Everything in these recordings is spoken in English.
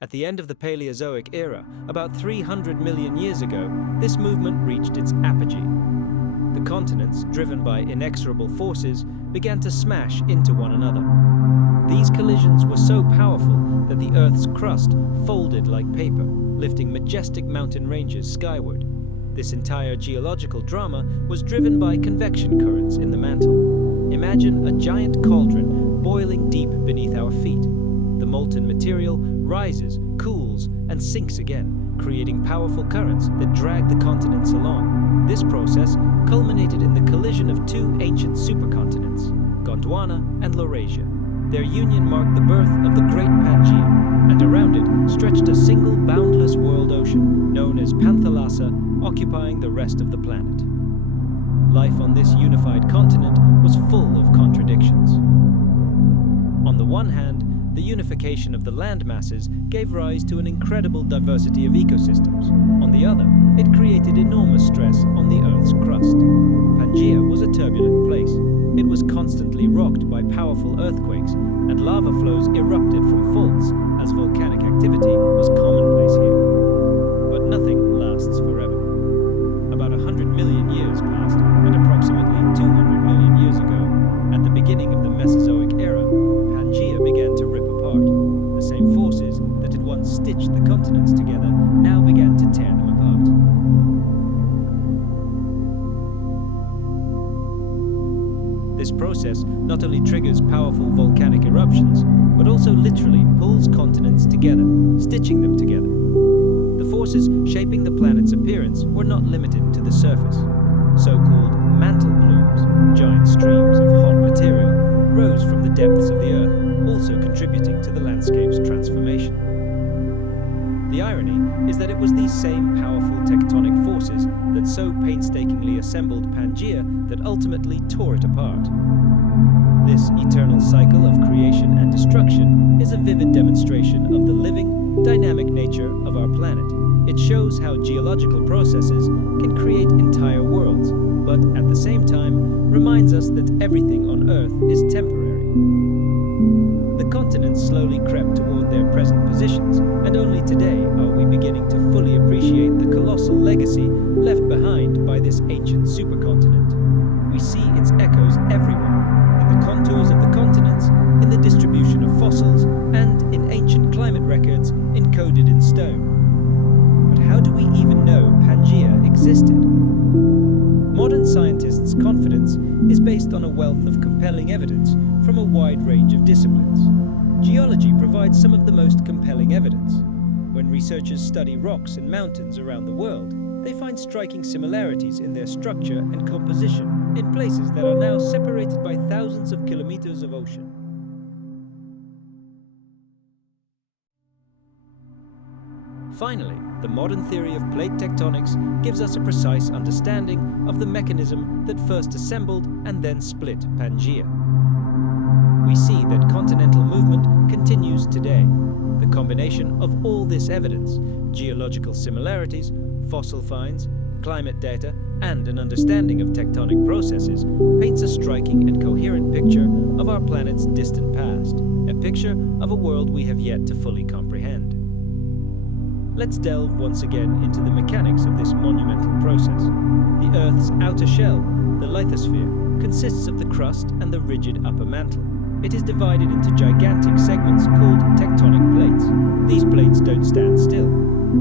At the end of the Paleozoic era, about 300 million years ago, this movement reached its apogee. The continents, driven by inexorable forces, began to smash into one another. These collisions were so powerful that the Earth's crust folded like paper, lifting majestic mountain ranges skyward. This entire geological drama was driven by convection currents in the mantle. Imagine a giant cauldron boiling deep beneath our feet. The molten material rises, cools, and sinks again, creating powerful currents that drag the continents along. This process culminated in the collision of two ancient supercontinents, Gondwana and Laurasia. Their union marked the birth of the great Pangea, and around it stretched a single boundless world ocean known as Panthalassa, occupying the rest of the planet. Life on this unified continent was full of contradictions. On the one hand, the unification of the land masses gave rise to an incredible diversity of ecosystems. On the other, it created enormous stress on the Earth's crust. Pangea was a turbulent place. It was constantly rocked by powerful earthquakes, and lava flows erupted from faults as volcanic activity was commonplace here. But nothing lasts forever. About 100 million years passed, and approximately 200 million years ago, at the beginning of the Mesozoic era, Pangea began to rip apart. The same forces that had once stitched the continents together now began to tear them apart. This process not only triggers powerful volcanic eruptions, but also literally pulls continents together, stitching them together. The forces shaping the planet's appearance were not limited to the surface. So-called mantle plumes, giant streams of hot material, rose from the depths of the Earth, also contributing to the landscape's transformation. The irony is that it was these same powerful tectonic forces that so painstakingly assembled Pangea that ultimately tore it apart. This eternal cycle of creation and destruction is a vivid demonstration of the living, dynamic nature of our planet. It shows how geological processes can create entire worlds, but at the same time reminds us that everything on Earth is temporary. The continents slowly crept toward their present positions, and only today are we beginning to fully appreciate the colossal legacy left behind by this ancient supercontinent. We see its echoes everywhere, in the contours of the continents, in the distribution of fossils, and in ancient climate records encoded in stone. But how do we even know Pangea existed? Modern scientists' confidence is based on a wealth of compelling evidence from a wide range of disciplines. Geology provides some of the most compelling evidence. When researchers study rocks and mountains around the world, they find striking similarities in their structure and composition in places that are now separated by thousands of kilometers of ocean. Finally, the modern theory of plate tectonics gives us a precise understanding of the mechanism that first assembled and then split Pangea. We see that continental movement continues today. The combination of all this evidence, geological similarities, fossil finds, climate data, and an understanding of tectonic processes, paints a striking and coherent picture of our planet's distant past, a picture of a world we have yet to fully comprehend. Let's delve once again into the mechanics of this monumental process. The Earth's outer shell, the lithosphere, consists of the crust and the rigid upper mantle. It is divided into gigantic segments called tectonic plates. These plates don't stand still.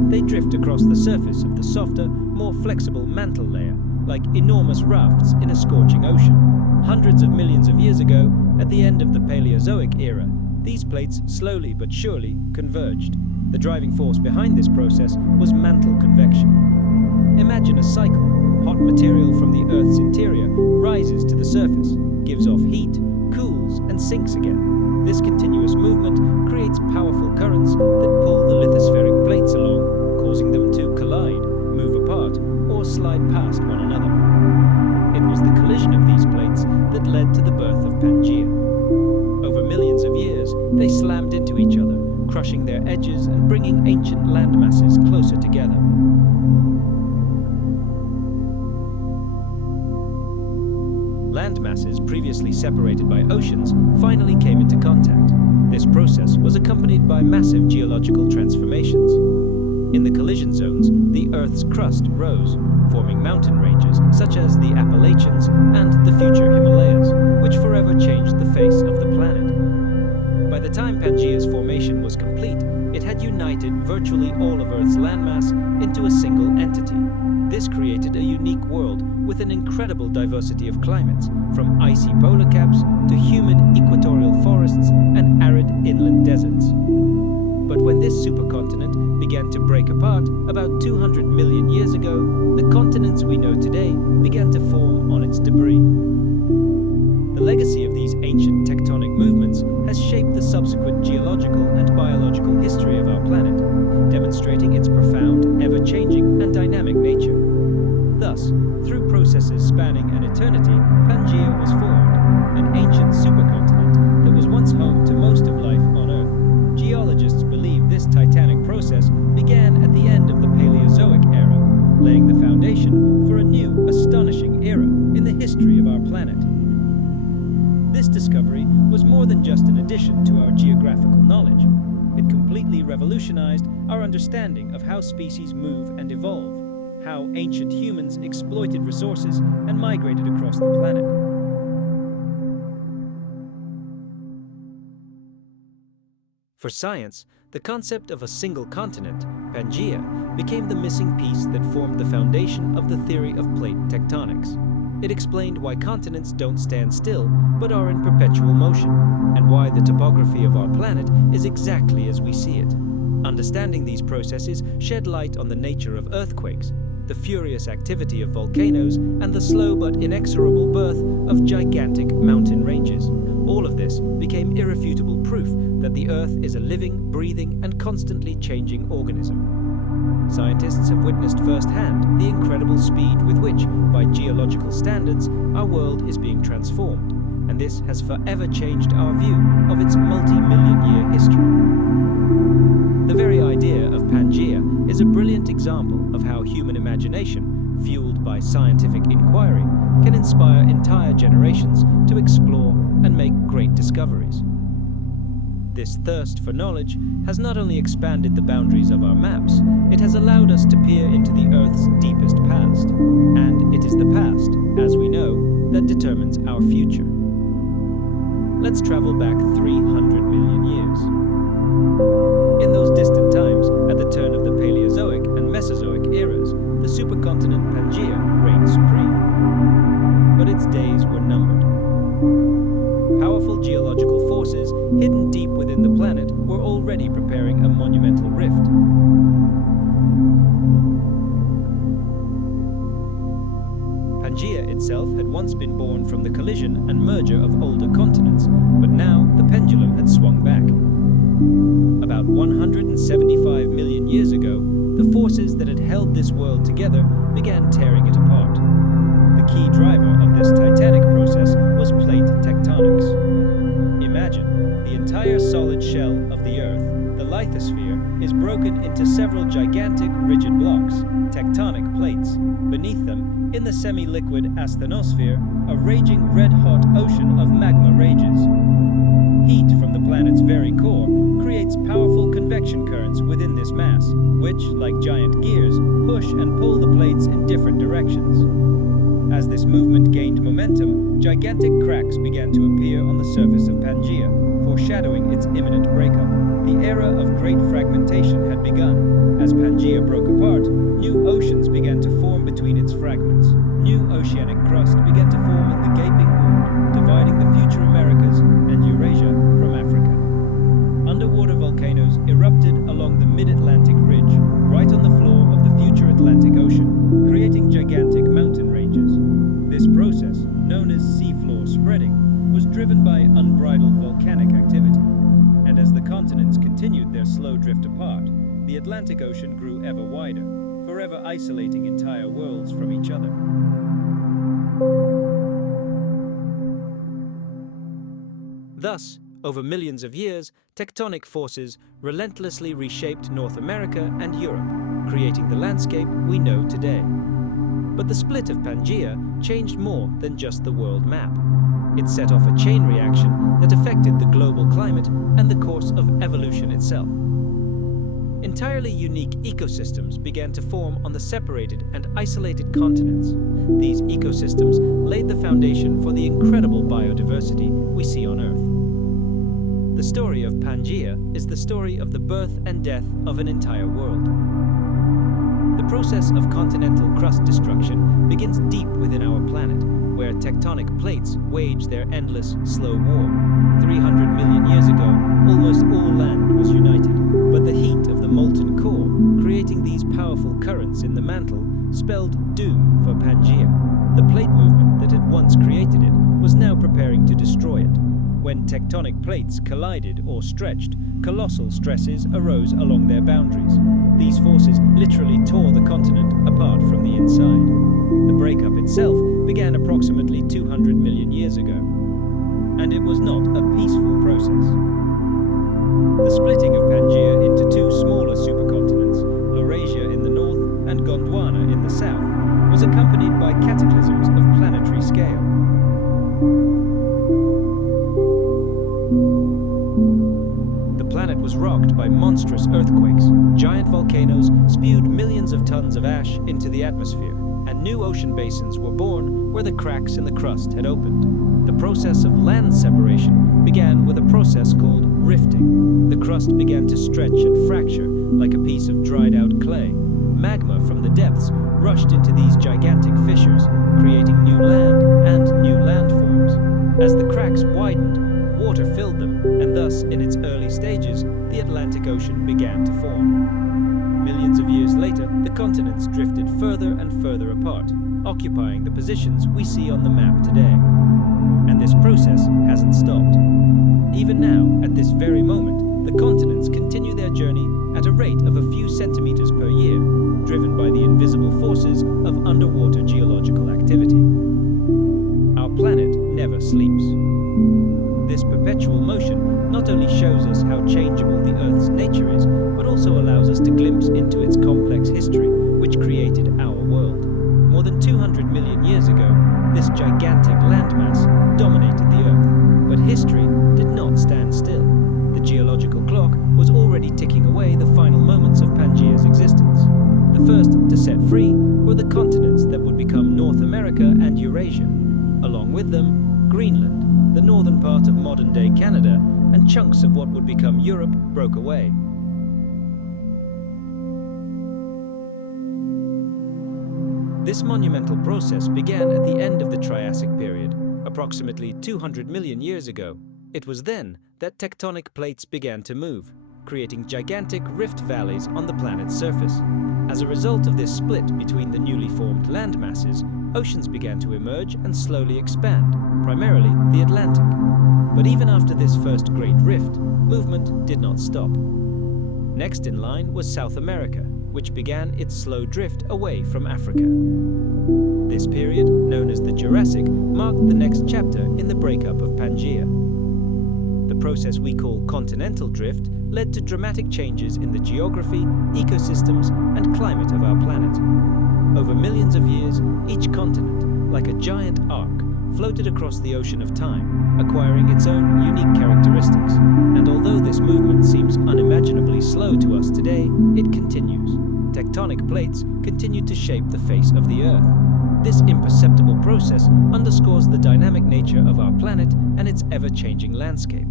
They drift across the surface of the softer, more flexible mantle layer, like enormous rafts in a scorching ocean. Hundreds of millions of years ago, at the end of the Paleozoic era, these plates slowly but surely converged. The driving force behind this process was mantle convection. Imagine a cycle. Hot material from the Earth's interior rises to the surface, gives off heat, cools, and sinks again. This continuous movement creates powerful currents that pull the lithospheric plates along, causing them to collide, move apart, or slide past one another. It was the collision of these plates that led to the birth of Pangea. Over millions of years, they slammed into each other, crushing their edges and bringing ancient landmasses closer together. Landmasses previously separated by oceans finally came into contact. This process was accompanied by massive geological transformations. In the collision zones, the Earth's crust rose, forming mountain ranges such as the Appalachians and the future Himalayas, which forever changed the face of the planet. By the time Pangea's formation was complete, it had united virtually all of Earth's landmass into a single entity. This created a unique world with an incredible diversity of climates, from icy polar caps to humid equatorial forests and arid inland deserts. But when this supercontinent began to break apart about 200 million years ago, the continents we know today began to form on its debris. The legacy of these ancient tectonic movements has shaped the subsequent geological and biological history of our planet, demonstrating its profound, ever-changing, and dynamic nature. Thus, through processes spanning an eternity, Pangea was formed, an ancient supercontinent that was once home to most of life on Earth. Geologists believe this titanic process began at the end of the Paleozoic era, laying the foundation for a new, astonishing era in the history of our planet. This discovery was more than just an addition to our geographical knowledge. It completely revolutionized our understanding of how species move and evolve, how ancient humans exploited resources and migrated across the planet. For science, the concept of a single continent, Pangea, became the missing piece that formed the foundation of the theory of plate tectonics. It explained why continents don't stand still, but are in perpetual motion, and why the topography of our planet is exactly as we see it. Understanding these processes shed light on the nature of earthquakes, the furious activity of volcanoes, and the slow but inexorable birth of gigantic mountain ranges. All of this became irrefutable proof that the Earth is a living, breathing, and constantly changing organism. Scientists have witnessed firsthand the incredible speed with which, by geological standards, our world is being transformed, and this has forever changed our view of its multi-million-year history. The very idea of Pangea is a brilliant example of how human imagination, fueled by scientific inquiry, can inspire entire generations to explore and make great discoveries. This thirst for knowledge has not only expanded the boundaries of our maps, it has allowed us to peer into the Earth's deepest past. And it is the past, as we know, that determines our future. Let's travel back 300 million years. In those distant times, at the turn of the Paleozoic and Mesozoic eras, the supercontinent Pangea reigned supreme. But its days were numbered. Powerful geological forces hidden deep within the planet were already preparing a monumental rift. Pangea itself had once been born from the collision and merger of older continents, but now the pendulum had swung back. About 175 million years ago, the forces that had held this world together began tearing it apart. The key driver of this titanic process was plate tectonics. Imagine the entire solid shell of the Earth, the lithosphere, is broken into several gigantic rigid blocks, tectonic plates. Beneath them, in the semi-liquid asthenosphere, a raging red-hot ocean of magma rages. Heat from the planet's very core creates powerful convection currents within this mass, which, like giant gears, push and pull the plates in different directions. As this movement gained momentum, gigantic cracks began to appear on the surface of Pangea, foreshadowing its imminent breakup. The era of great fragmentation had begun. As Pangea broke apart, new oceans began to form between its fragments. New oceanic crust began to form in the gaping wound, dividing the future Americas and Eurasia from Africa. Underwater volcanoes erupted along the mid-Atlantic ridge, right on the floor of the future Atlantic Ocean, creating gigantic mountain ranges. This process, known as seafloor spreading, was driven by unbridled volcanic activity. And as the continents continued their slow drift apart, the Atlantic Ocean grew ever wider, forever isolating entire worlds from each other. Thus, over millions of years, tectonic forces relentlessly reshaped North America and Europe, creating the landscape we know today. But the split of Pangea changed more than just the world map. It set off a chain reaction that affected the global climate and the course of evolution itself. Entirely unique ecosystems began to form on the separated and isolated continents. These ecosystems laid the foundation for the incredible biodiversity we see on Earth. The story of Pangea is the story of the birth and death of an entire world. The process of continental crust destruction begins deep within our planet, where tectonic plates wage their endless, slow war. 300 million years ago, almost all land was united, but the heat of the molten core, creating these powerful currents in the mantle, spelled doom for Pangea. The plate movement that had once created it was now preparing to destroy it. When tectonic plates collided or stretched, colossal stresses arose along their boundaries. These forces literally tore the continent apart from the inside. The breakup itself began approximately 200 million years ago, and it was not a peaceful process. The splitting of Pangea into two smaller supercontinents, Laurasia in the north and Gondwana in the south, was accompanied by cataclysms of planetary scale. The planet was rocked by monstrous earthquakes. Giant volcanoes spewed millions of tons of ash into the atmosphere, and new ocean basins were born where the cracks in the crust had opened. The process of land separation began with a process called rifting. The crust began to stretch and fracture like a piece of dried-out clay. Magma from the depths rushed into these gigantic fissures, creating new land and new landforms. As the cracks widened, water filled them, and thus, in its early stages, the Atlantic Ocean began to form. Millions of years later, the continents drifted further and further apart, occupying the positions we see on the map today. And this process hasn't stopped. Even now, at this very moment, the continents continue their journey at a rate of a few centimeters per year, driven by the invisible forces of underwater geological activity. Our planet never sleeps. This perpetual motion not only shows us how changeable the Earth's nature is, but also allows us to glimpse into its complex history, which created our world. More than 200 million years ago, this gigantic landmass dominated the Earth, but history did not stand still. The geological clock was already ticking away the final moments of Pangea's existence. The first to set free were the continents that would become North America and Eurasia. Along with them, Greenland, the northern part of modern-day Canada, and chunks of what would become Europe broke away. This monumental process began at the end of the Triassic period, approximately 200 million years ago. It was then that tectonic plates began to move, creating gigantic rift valleys on the planet's surface. As a result of this split between the newly formed land masses, oceans began to emerge and slowly expand, primarily the Atlantic. But even after this first great rift, movement did not stop. Next in line was South America, which began its slow drift away from Africa. This period, known as the Jurassic, marked the next chapter in the breakup of Pangea. The process we call continental drift led to dramatic changes in the geography, ecosystems, and climate of our planet. Over millions of years, each continent, like a giant arc, floated across the ocean of time, acquiring its own unique characteristics. And although this movement seems unimaginably slow to us today, it continues. Tectonic plates continue to shape the face of the Earth. This imperceptible process underscores the dynamic nature of our planet and its ever-changing landscape.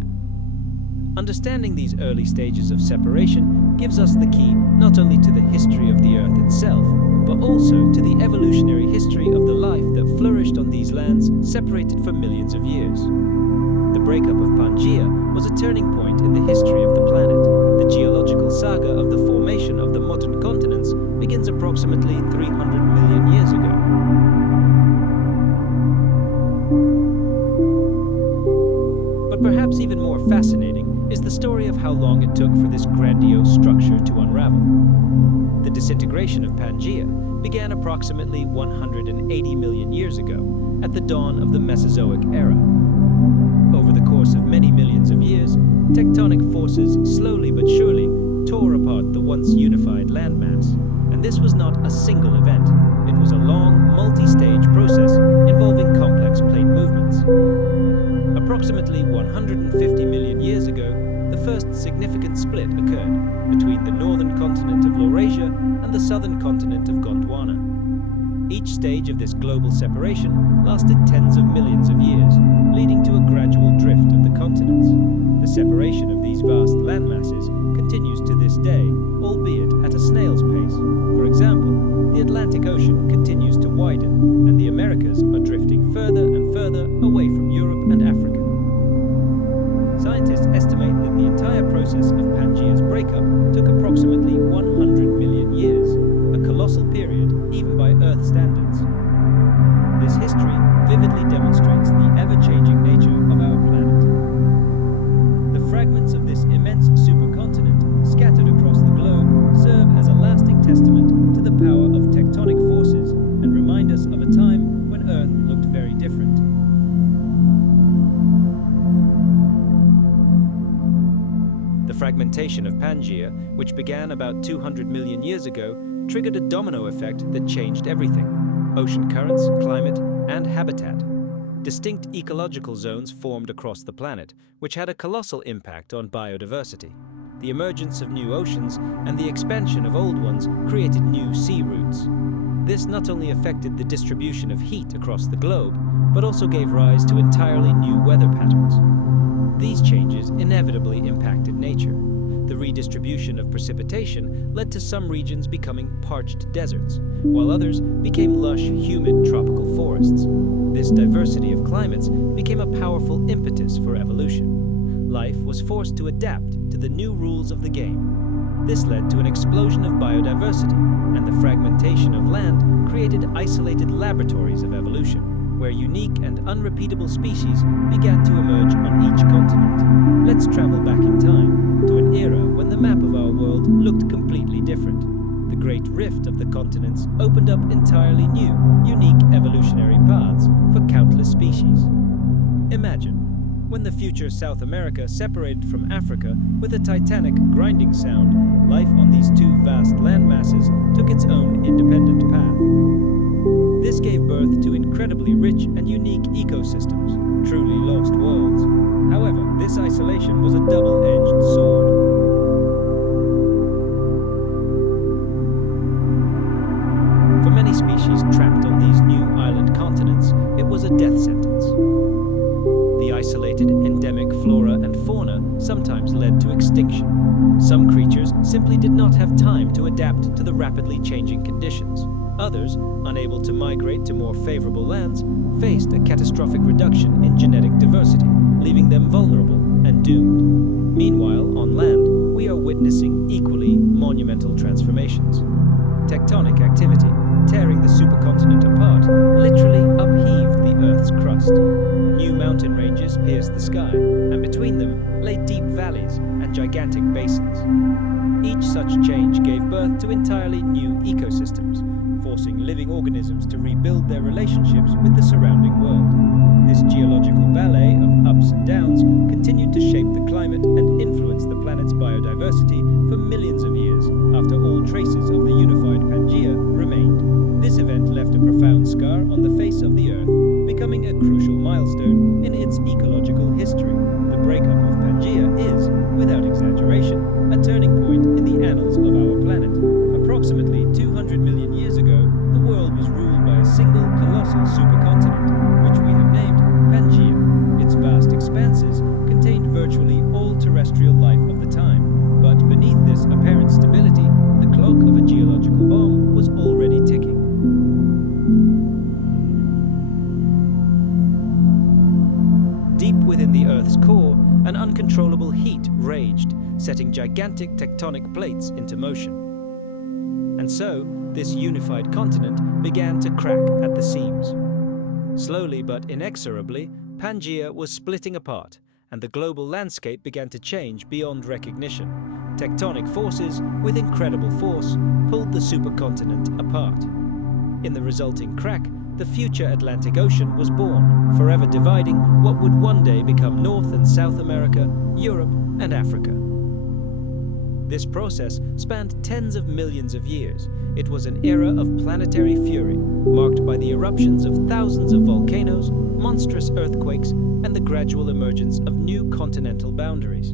Understanding these early stages of separation gives us the key not only to the history of the Earth itself, but also to the evolutionary history of the life that flourished on these lands separated for millions of years. The breakup of Pangea was a turning point in the history of the planet. The geological saga of the formation of the modern continents begins approximately 300 million years ago. But perhaps even more fascinating is the story of how long it took for this grandiose structure to unravel. The disintegration of Pangea began approximately 180 million years ago, at the dawn of the Mesozoic era. Over the course of many millions of years, tectonic forces slowly but surely tore apart the once unified landmass. And this was not a single event. It was a long, multi-stage process involving complex plate movements. Approximately 150 million years ago, the first significant split occurred between the northern continent of Laurasia and the southern continent of Gondwana. Each stage of this global separation lasted tens of millions of years, leading to a gradual drift of the continents. The separation of these vast landmasses continues to this day, albeit at a snail's pace. For example, the Atlantic Ocean continues to widen, and the Americas are drifting further and further away from Europe and Africa. Scientists estimate that the entire process of Pangea's breakup took approximately 100 million years, a colossal period even by Earth standards. This history vividly demonstrates the ever-changing nature of our planet. The fragments of this immense supercontinent scattered across the globe serve as a lasting testament to the power of tectonic forces and remind us of a time when Earth looked very different. The fragmentation of Pangea, which began about 200 million years ago, triggered a domino effect that changed everything: ocean currents, climate, and habitat. Distinct ecological zones formed across the planet, which had a colossal impact on biodiversity. The emergence of new oceans and the expansion of old ones created new sea routes. This not only affected the distribution of heat across the globe, but also gave rise to entirely new weather patterns. These changes inevitably impacted nature. The redistribution of precipitation led to some regions becoming parched deserts, while others became lush, humid tropical forests. This diversity of climates became a powerful impetus for evolution. Life was forced to adapt to the new rules of the game. This led to an explosion of biodiversity, and the fragmentation of land created isolated laboratories of evolution, where unique and unrepeatable species began to emerge on each continent. Let's travel back in time to an era when the map of our world looked completely different. The Great Rift of the continents opened up entirely new, unique evolutionary paths for countless species. Imagine, when the future South America separated from Africa with a titanic grinding sound, life on these two vast landmasses took its own independent path. This gave birth to incredibly rich and unique ecosystems, truly lost worlds. However, this isolation was a double-edged sword. For many species trapped on these new island continents, it was a death sentence. The isolated endemic flora and fauna sometimes led to extinction. Some creatures simply did not have time to adapt to the rapidly changing conditions. Others, unable to migrate to more favorable lands, faced a catastrophic reduction in genetic diversity, leaving them vulnerable and doomed. Meanwhile, on land, we are witnessing equally monumental transformations. Tectonic activity, tearing the supercontinent apart, literally upheaved the Earth's crust. New mountain ranges pierced the sky, and between them lay deep valleys and gigantic basins. Each such change gave birth to entirely new ecosystems, forcing living organisms to rebuild their relationships with the surrounding world. This geological ballet of ups and downs continued to shape the climate and influence the planet's biodiversity for millions of years after all traces of the unified Pangea remained. This event left a profound scar on the face of the Earth, becoming a crucial milestone in its ecological history. The breakup of Pangea is, without exaggeration, a turning point in the annals of our planet. Approximately 200 million years ago, the world was ruled by a single colossal supercontinent, which we have named Pangea. Its vast expanses contained virtually all terrestrial life of the time, but beneath this apparent stability, the clock of a geological bomb was already ticking. Deep within the Earth's core, an uncontrollable heat raged, setting gigantic tectonic plates into motion. And so, this unified continent began to crack at the seams. Slowly but inexorably, Pangea was splitting apart, and the global landscape began to change beyond recognition. Tectonic forces, with incredible force, pulled the supercontinent apart. In the resulting crack, the future Atlantic Ocean was born, forever dividing what would one day become North and South America, Europe, and Africa. This process spanned tens of millions of years. It was an era of planetary fury, marked by the eruptions of thousands of volcanoes, monstrous earthquakes, and the gradual emergence of new continental boundaries.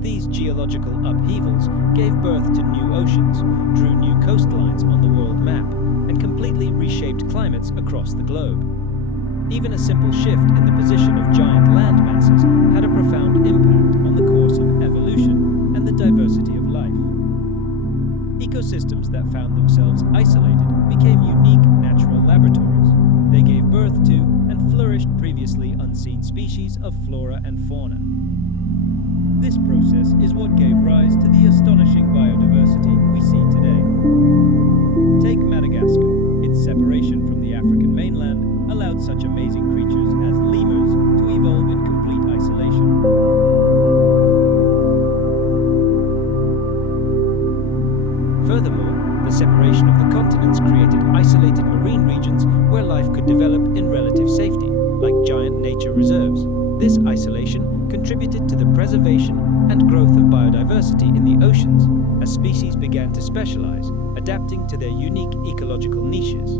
These geological upheavals gave birth to new oceans, drew new coastlines on the world map, and completely reshaped climates across the globe. Even a simple shift in the position of giant land masses had a profound impact on the course of evolution and the diversity of life. Ecosystems that found themselves isolated became unique natural laboratories. They gave birth to and flourished previously unseen species of flora and fauna. This process is what gave rise to the astonishing biodiversity we see today. Take Madagascar. Its separation from the African mainland allowed such amazing creatures as lemurs to evolve in complete isolation. Furthermore, the separation of the continents created isolated marine regions where life could develop in relative safety, like giant nature reserves. This isolation contributed to the preservation and growth of biodiversity in the oceans as species began to specialize, adapting to their unique ecological niches.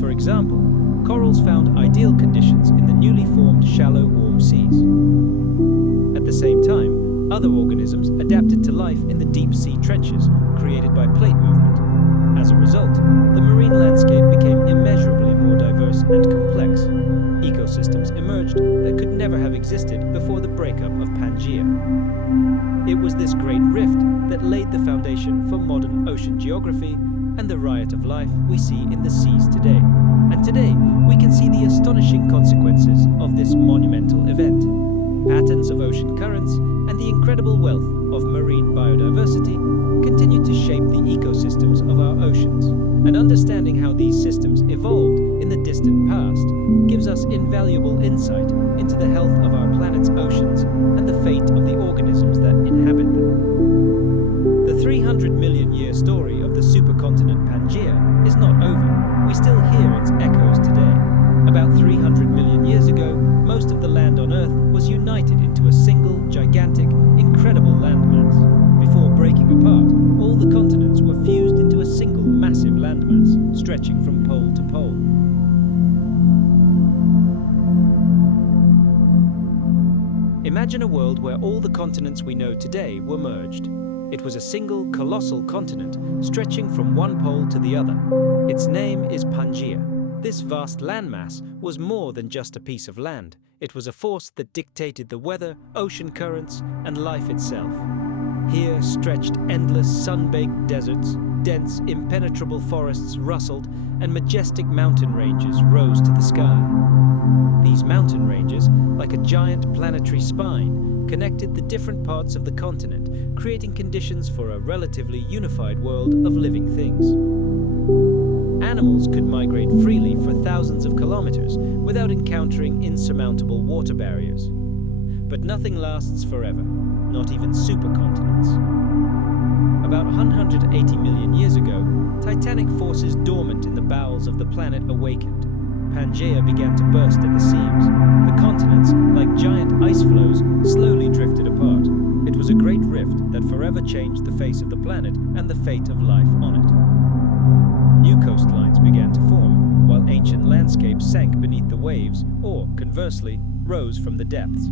For example, corals found ideal conditions in the newly formed shallow warm seas. At the same time, other organisms adapted to life in the deep sea trenches created by plate movement. As a result, the marine landscape became immeasurably more diverse and complex. Ecosystems emerged that could never have existed before the breakup of Pangea. It was this great rift that laid the foundation for modern ocean geography and the riot of life we see in the seas today. And today, we can see the astonishing consequences of this monumental event. Patterns of ocean currents and the incredible wealth of marine biodiversity continue to shape the ecosystems of our oceans. And understanding how these systems evolved in the distant past gives us invaluable insight into the health of our planet's oceans and the fate of the organisms that inhabit them. The 300 million year story of the supercontinent Pangea is not over. We still hear its echoes today. About 300 million years ago, most of the land on Earth was united into a single, gigantic, incredible landmass. Before breaking apart, all the continents were fused into a single massive landmass, stretching from pole to pole. Imagine a world where all the continents we know today were merged. It was a single, colossal continent, stretching from one pole to the other. Its name is Pangea. This vast landmass was more than just a piece of land. It was a force that dictated the weather, ocean currents, and life itself. Here stretched endless sun-baked deserts, dense, impenetrable forests rustled, and majestic mountain ranges rose to the sky. These mountain ranges, like a giant planetary spine, connected the different parts of the continent, creating conditions for a relatively unified world of living things. Animals could migrate freely for thousands of kilometers without encountering insurmountable water barriers. But nothing lasts forever, not even supercontinents. About 180 million years ago, titanic forces dormant in the bowels of the planet awakened. Pangea began to burst at the seams. The continents, like giant ice flows, slowly drifted apart. It was a great rift that forever changed the face of the planet and the fate of life on it. New coastlines began to form, while ancient landscapes sank beneath the waves or, conversely, rose from the depths.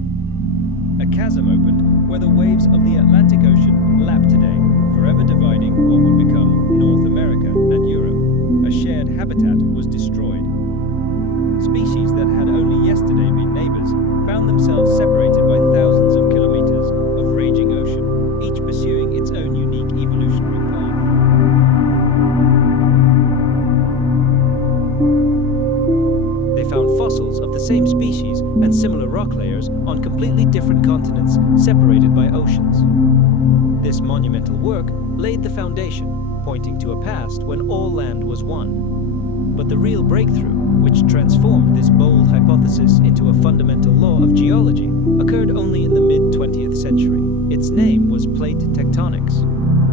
A chasm opened where the waves of the Atlantic Ocean lap today, forever dividing what would become North America and Europe. A shared habitat was destroyed. Species that had only yesterday been neighbors found themselves separated by thousands of kilometers of raging ocean, each pursuing its own unique evolutionary path. They found fossils of the same species and similar rock layers on completely different continents separated by oceans. This monumental work laid the foundation, pointing to a past when all land was one. But the real breakthrough, which transformed this bold hypothesis into a fundamental law of geology, occurred only in the mid-20th century. Its name was plate tectonics.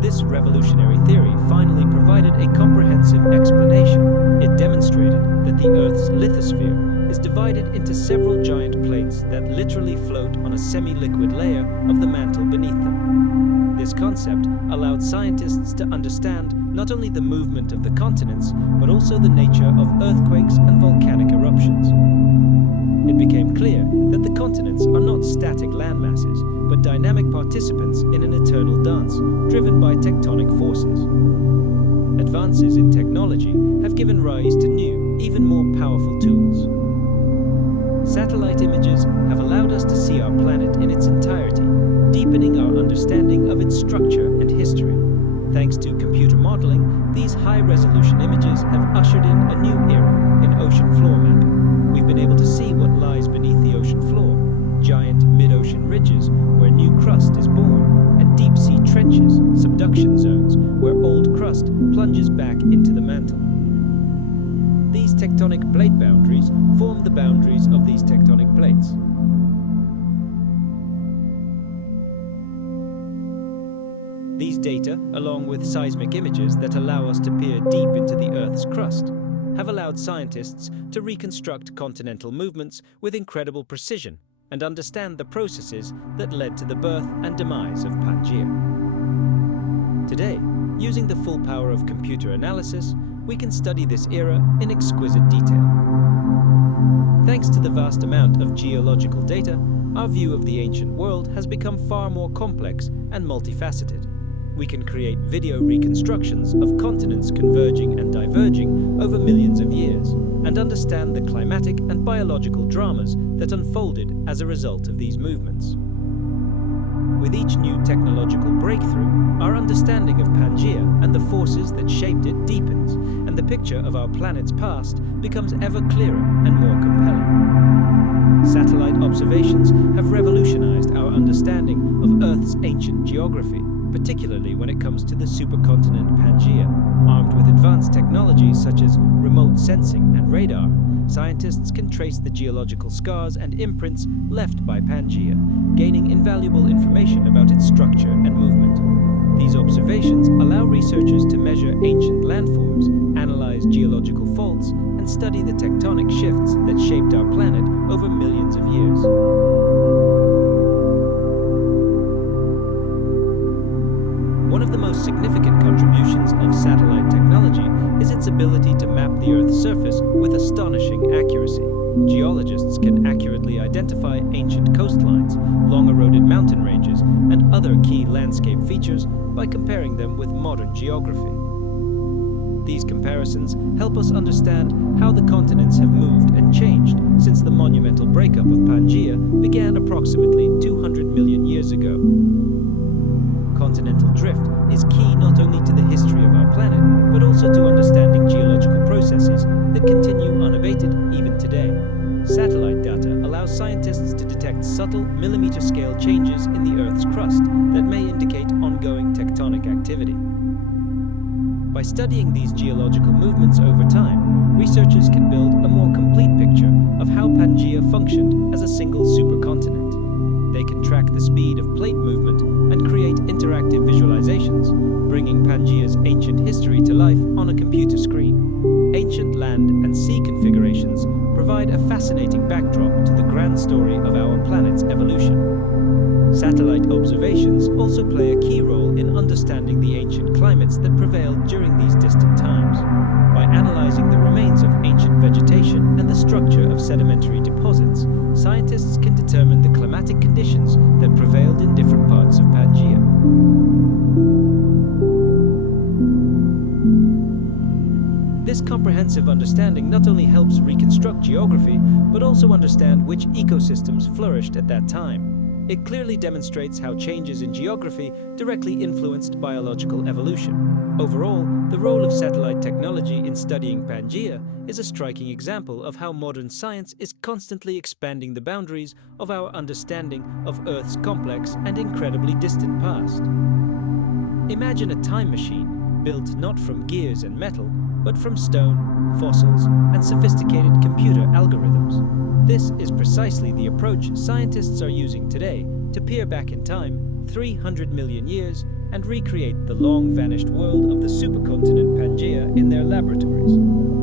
This revolutionary theory finally provided a comprehensive explanation. It demonstrated that the Earth's lithosphere is divided into several giant plates that literally float on a semi-liquid layer of the mantle beneath them. This concept allowed scientists to understand not only the movement of the continents, but also the nature of earthquakes and volcanic eruptions. It became clear that the continents are not static landmasses, but dynamic participants in an eternal dance, driven by tectonic forces. Advances in technology have given rise to new, even more powerful tools. Satellite images have allowed us to see our planet in its entirety, deepening our understanding of its structure and history. Thanks to computer modeling, these high-resolution images have ushered in a new era in ocean floor mapping. We've been able to see what lies beneath the ocean floor, giant mid-ocean ridges where new crust is born, and deep-sea trenches, subduction zones, where old crust plunges back into the mantle. These tectonic plate boundaries form the boundaries of these tectonic plates. These data, along with seismic images that allow us to peer deep into the Earth's crust, have allowed scientists to reconstruct continental movements with incredible precision and understand the processes that led to the birth and demise of Pangea. Today, using the full power of computer analysis, we can study this era in exquisite detail. Thanks to the vast amount of geological data, our view of the ancient world has become far more complex and multifaceted. We can create video reconstructions of continents converging and diverging over millions of years, and understand the climatic and biological dramas that unfolded as a result of these movements. With each new technological breakthrough, our understanding of Pangea and the forces that shaped it deepens, and the picture of our planet's past becomes ever clearer and more compelling. Satellite observations have revolutionized our understanding of Earth's ancient geography, particularly when it comes to the supercontinent Pangea. Armed with advanced technologies such as remote sensing and radar, scientists can trace the geological scars and imprints left by Pangea, gaining invaluable information about its structure and movement. These observations allow researchers to measure ancient landforms, analyze geological faults, and study the tectonic shifts that shaped our planet over millions of years. One of the most significant contributions of satellite technology is its ability to map the Earth's surface with astonishing accuracy. Geologists can accurately identify ancient coastlines, long-eroded mountain ranges, and other key landscape features by comparing them with modern geography. These comparisons help us understand how the continents have moved and changed since the monumental breakup of Pangea began approximately 200 million years ago. Continental drift is key not only to the history of our planet, but also to understanding geological processes that continue unabated even today. Satellite data allows scientists to detect subtle millimeter-scale changes in the Earth's crust that may indicate ongoing tectonic activity. By studying these geological movements over time, researchers can build a more complete picture of how Pangea functioned as a single supercontinent. They can track the speed of plate movement and create interactive visualizations, bringing Pangea's ancient history to life on a computer screen. Ancient land and sea configurations provide a fascinating backdrop to the grand story of our planet's evolution. Satellite observations also play a key role in understanding the ancient climates that prevailed during these distant times. By analyzing the remains of ancient vegetation and the structure of sedimentary deposits, scientists can determine the climatic conditions that prevailed in different parts of Pangea. This comprehensive understanding not only helps reconstruct geography, but also understand which ecosystems flourished at that time. It clearly demonstrates how changes in geography directly influenced biological evolution. Overall, the role of satellite technology in studying Pangea is a striking example of how modern science is constantly expanding the boundaries of our understanding of Earth's complex and incredibly distant past. Imagine a time machine built not from gears and metal, but from stone, fossils, and sophisticated computer algorithms. This is precisely the approach scientists are using today to peer back in time 300 million years and recreate the long-vanished world of the supercontinent Pangea in their laboratories.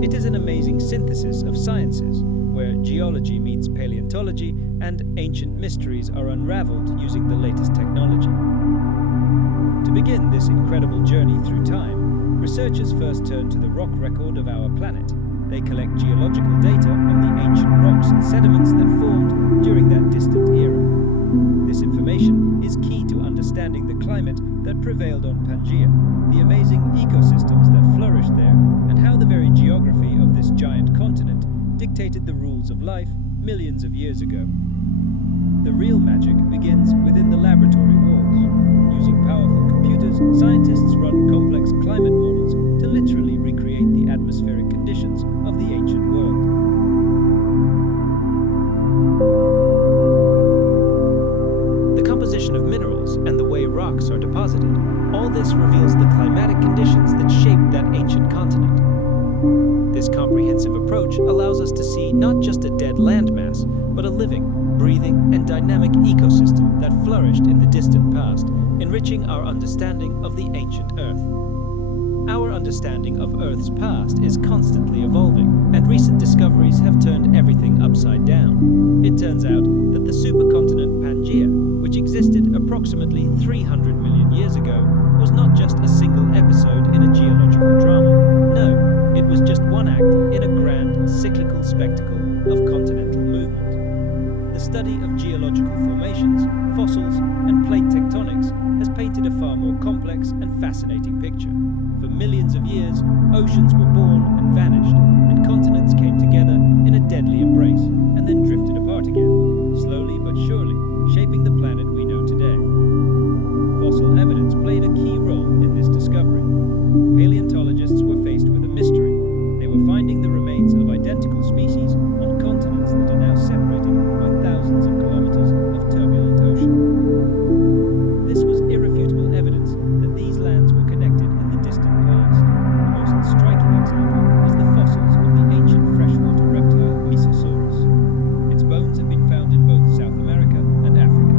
It is an amazing synthesis of sciences, where geology meets paleontology and ancient mysteries are unraveled using the latest technology. To begin this incredible journey through time, researchers first turn to the rock record of our planet. They collect geological data on the ancient rocks and sediments that formed during that distant era. This information is key to understanding the climate that prevailed on Pangea, the amazing ecosystems that flourished there, and how the very geography of this giant continent dictated the rules of life millions of years ago. The real magic begins within the laboratory walls. Using powerful computers, scientists run complex climate models to literally recreate the atmospheric conditions of the ancient world. The composition of minerals and the way rocks are deposited, all this reveals the climatic conditions that shaped that ancient continent. This comprehensive approach allows us to see not just a dead landmass, but a living, breathing, and dynamic ecosystem that flourished in the distant past, enriching our understanding of the ancient Earth. Our understanding of Earth's past is constantly evolving, and recent discoveries have turned everything upside down. It turns out that the supercontinent Pangea, which existed approximately 300 million years ago, was not just a single episode in a geological drama. No, it was just one act in a grand, cyclical spectacle of continental movement. The study of geological formations, fossils, and plate tectonics has painted a far more complex and fascinating picture. For millions of years, oceans were born and vanished, and continents came together in a deadly embrace, and then drifted apart again, slowly but surely, shaping the planet we know today. Fossil evidence played a key role in this discovery. Paleontologists were faced with a mystery. They were finding the remains of identical species on continents that are now separated by thousands of kilometers of turbulent ocean. This was irrefutable evidence that these lands were connected in the distant past. The most striking example is the fossils of the ancient freshwater reptile Mesosaurus. Its bones have been found in both South America and Africa.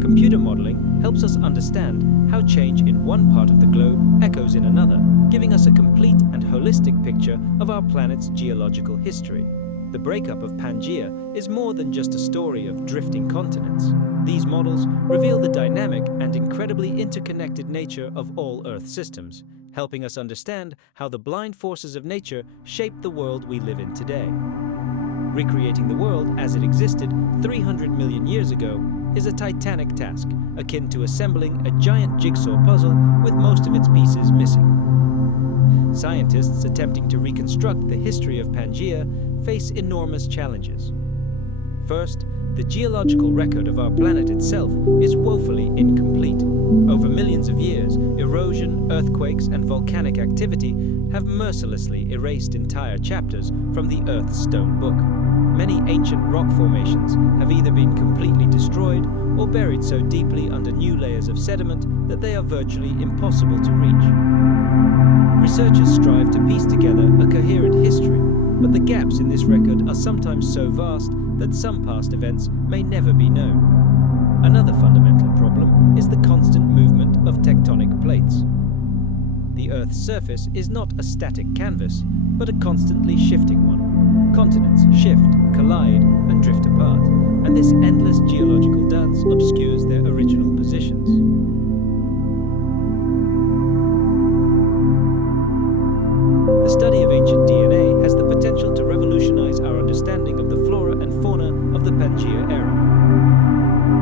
Computer modeling helps us understand how change in one part of the globe echoes in another, giving us a complete and holistic picture of our planet's geological history. The breakup of Pangea is more than just a story of drifting continents. These models reveal the dynamic and incredibly interconnected nature of all Earth systems, helping us understand how the blind forces of nature shaped the world we live in today. Recreating the world as it existed 300 million years ago is a titanic task, akin to assembling a giant jigsaw puzzle with most of its pieces missing. Scientists attempting to reconstruct the history of Pangea face enormous challenges. First, the geological record of our planet itself is woefully incomplete. Over millions of years, erosion, earthquakes, and volcanic activity have mercilessly erased entire chapters from the Earth's stone book. Many ancient rock formations have either been completely destroyed or buried so deeply under new layers of sediment that they are virtually impossible to reach. Researchers strive to piece together a coherent history, but the gaps in this record are sometimes so vast that some past events may never be known. Another fundamental problem is the constant movement of tectonic plates. The Earth's surface is not a static canvas, but a constantly shifting one. Continents shift, collide, and drift apart, and this endless geological dance obscures their original positions. The study of ancient DNA has the potential to revolutionize our understanding of the flora and fauna of the Pangea era.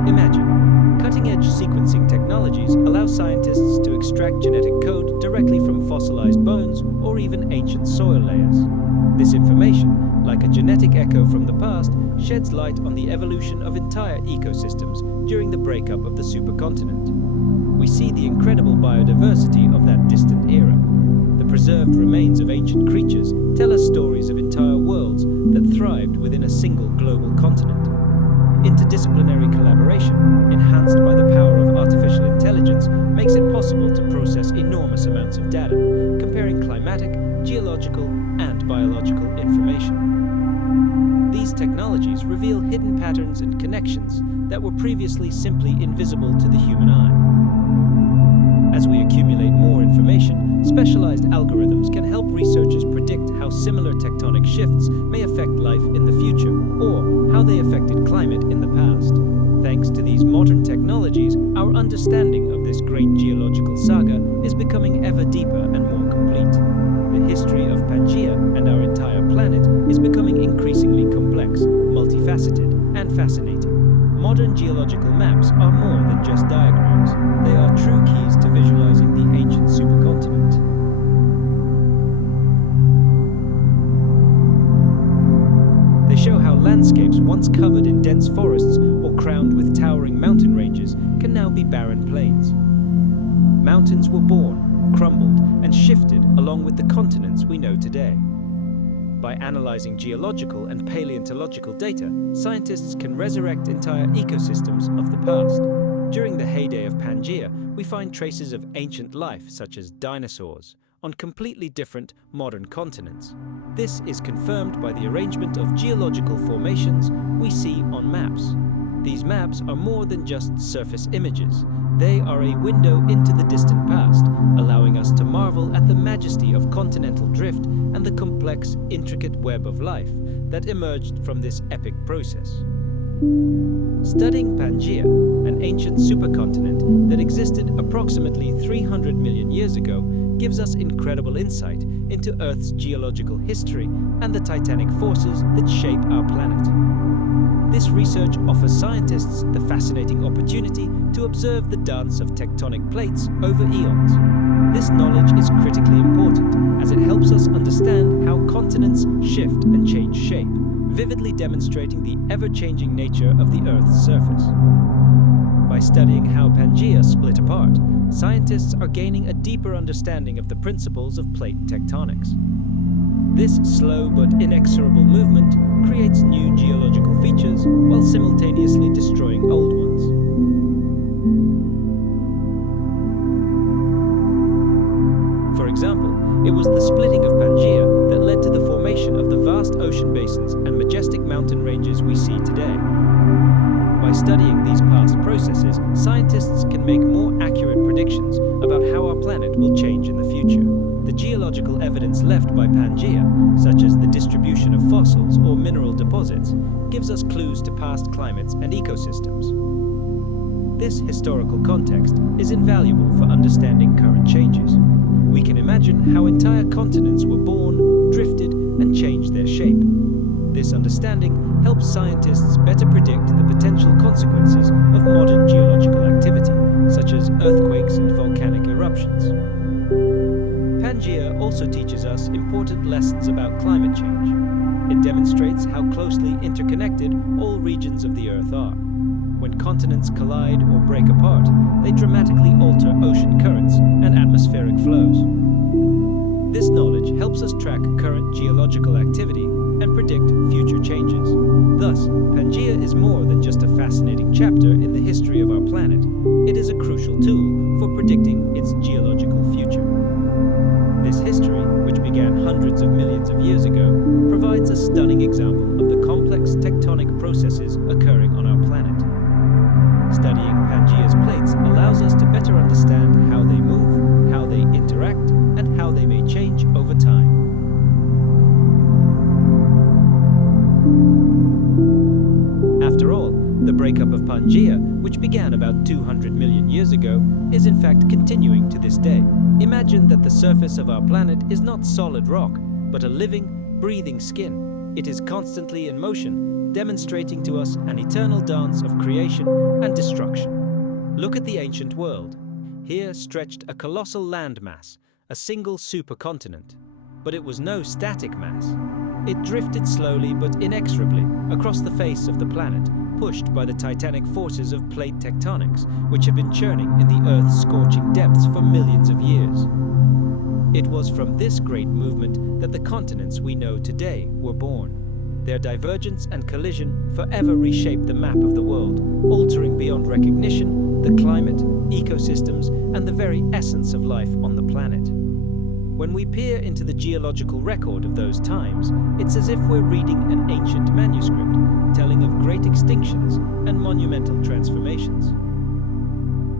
Imagine, cutting-edge sequencing technologies allow scientists to extract genetic code directly from fossilized bones or even ancient soil layers. This information, like a genetic echo from the past, sheds light on the evolution of entire ecosystems during the breakup of the supercontinent. We see the incredible biodiversity of that distant era. The preserved remains of ancient creatures tell us stories of entire worlds that thrived within a single global continent. Interdisciplinary collaboration, enhanced by the power of artificial intelligence, makes it possible to process enormous amounts of data, comparing climatic, geological, and biological information. These technologies reveal hidden patterns and connections that were previously simply invisible to the human eye. As we accumulate more information, specialized algorithms can help researchers predict how how similar tectonic shifts may affect life in the future, or how they affected climate in the past. Thanks to these modern technologies, our understanding of this great geological saga is becoming ever deeper and more complete. The history of Pangea and our entire planet is becoming increasingly complex, multifaceted, and fascinating. Modern geological maps are more than just diagrams. They are true keys to visualizing the ancient supercontinent. They show how landscapes once covered in dense forests or crowned with towering mountain ranges can now be barren plains. Mountains were born, crumbled, and shifted along with the continents we know today. By analyzing geological and paleontological data, scientists can resurrect entire ecosystems of the past. During the heyday of Pangea, we find traces of ancient life, such as dinosaurs, on completely different modern continents. This is confirmed by the arrangement of geological formations we see on maps. These maps are more than just surface images. They are a window into the distant past, allowing us to marvel at the majesty of continental drift and the complex, intricate web of life that emerged from this epic process. Studying Pangea, an ancient supercontinent that existed approximately 300 million years ago, gives us incredible insight into Earth's geological history and the titanic forces that shape our planet. This research offers scientists the fascinating opportunity to observe the dance of tectonic plates over eons. This knowledge is critically important as it helps us understand how continents shift and change shape, vividly demonstrating the ever-changing nature of the Earth's surface. By studying how Pangea split apart, scientists are gaining a deeper understanding of the principles of plate tectonics. This slow but inexorable movement creates new geological features while simultaneously destroying old ones. For example, it was the splitting of Pangea that led to the formation of the vast ocean basins and majestic mountain ranges we see today. By studying these past processes, scientists can make more accurate predictions about how our planet will change in the future. The geological evidence left by Pangea, such as the distribution of fossils or mineral deposits, gives us clues to past climates and ecosystems. This historical context is invaluable for understanding current changes. We can imagine how entire continents were born, drifted, and changed their shape. This understanding helps scientists better predict the potential consequences of modern geological activity, such as earthquakes and volcanic eruptions. Pangea also teaches us important lessons about climate change. It demonstrates how closely interconnected all regions of the Earth are. When continents collide or break apart, they dramatically alter ocean currents and atmospheric flows. This knowledge helps us track current geological activity and predict future changes. Thus, Pangea is more than just a fascinating chapter in the history of our planet. It is a crucial tool for predicting its geological future. This history, which began hundreds of millions of years ago, provides a stunning example of the complex tectonic processes occurring on our planet. Studying Pangea's plates allows us to better understand how they move, how they interact, and how they may change over time. After all, the breakup of Pangea, which began about 200 million years ago, is in fact continuing to this day. Imagine that the surface of our planet is not solid rock, but a living, breathing skin. It is constantly in motion, demonstrating to us an eternal dance of creation and destruction. Look at the ancient world. Here stretched a colossal landmass, a single supercontinent. But it was no static mass. It drifted slowly but inexorably across the face of the planet, pushed by the titanic forces of plate tectonics, which have been churning in the Earth's scorching depths for millions of years. It was from this great movement that the continents we know today were born. Their divergence and collision forever reshaped the map of the world, altering beyond recognition the climate, ecosystems, and the very essence of life on the planet. When we peer into the geological record of those times, it's as if we're reading an ancient manuscript, telling of great extinctions and monumental transformations.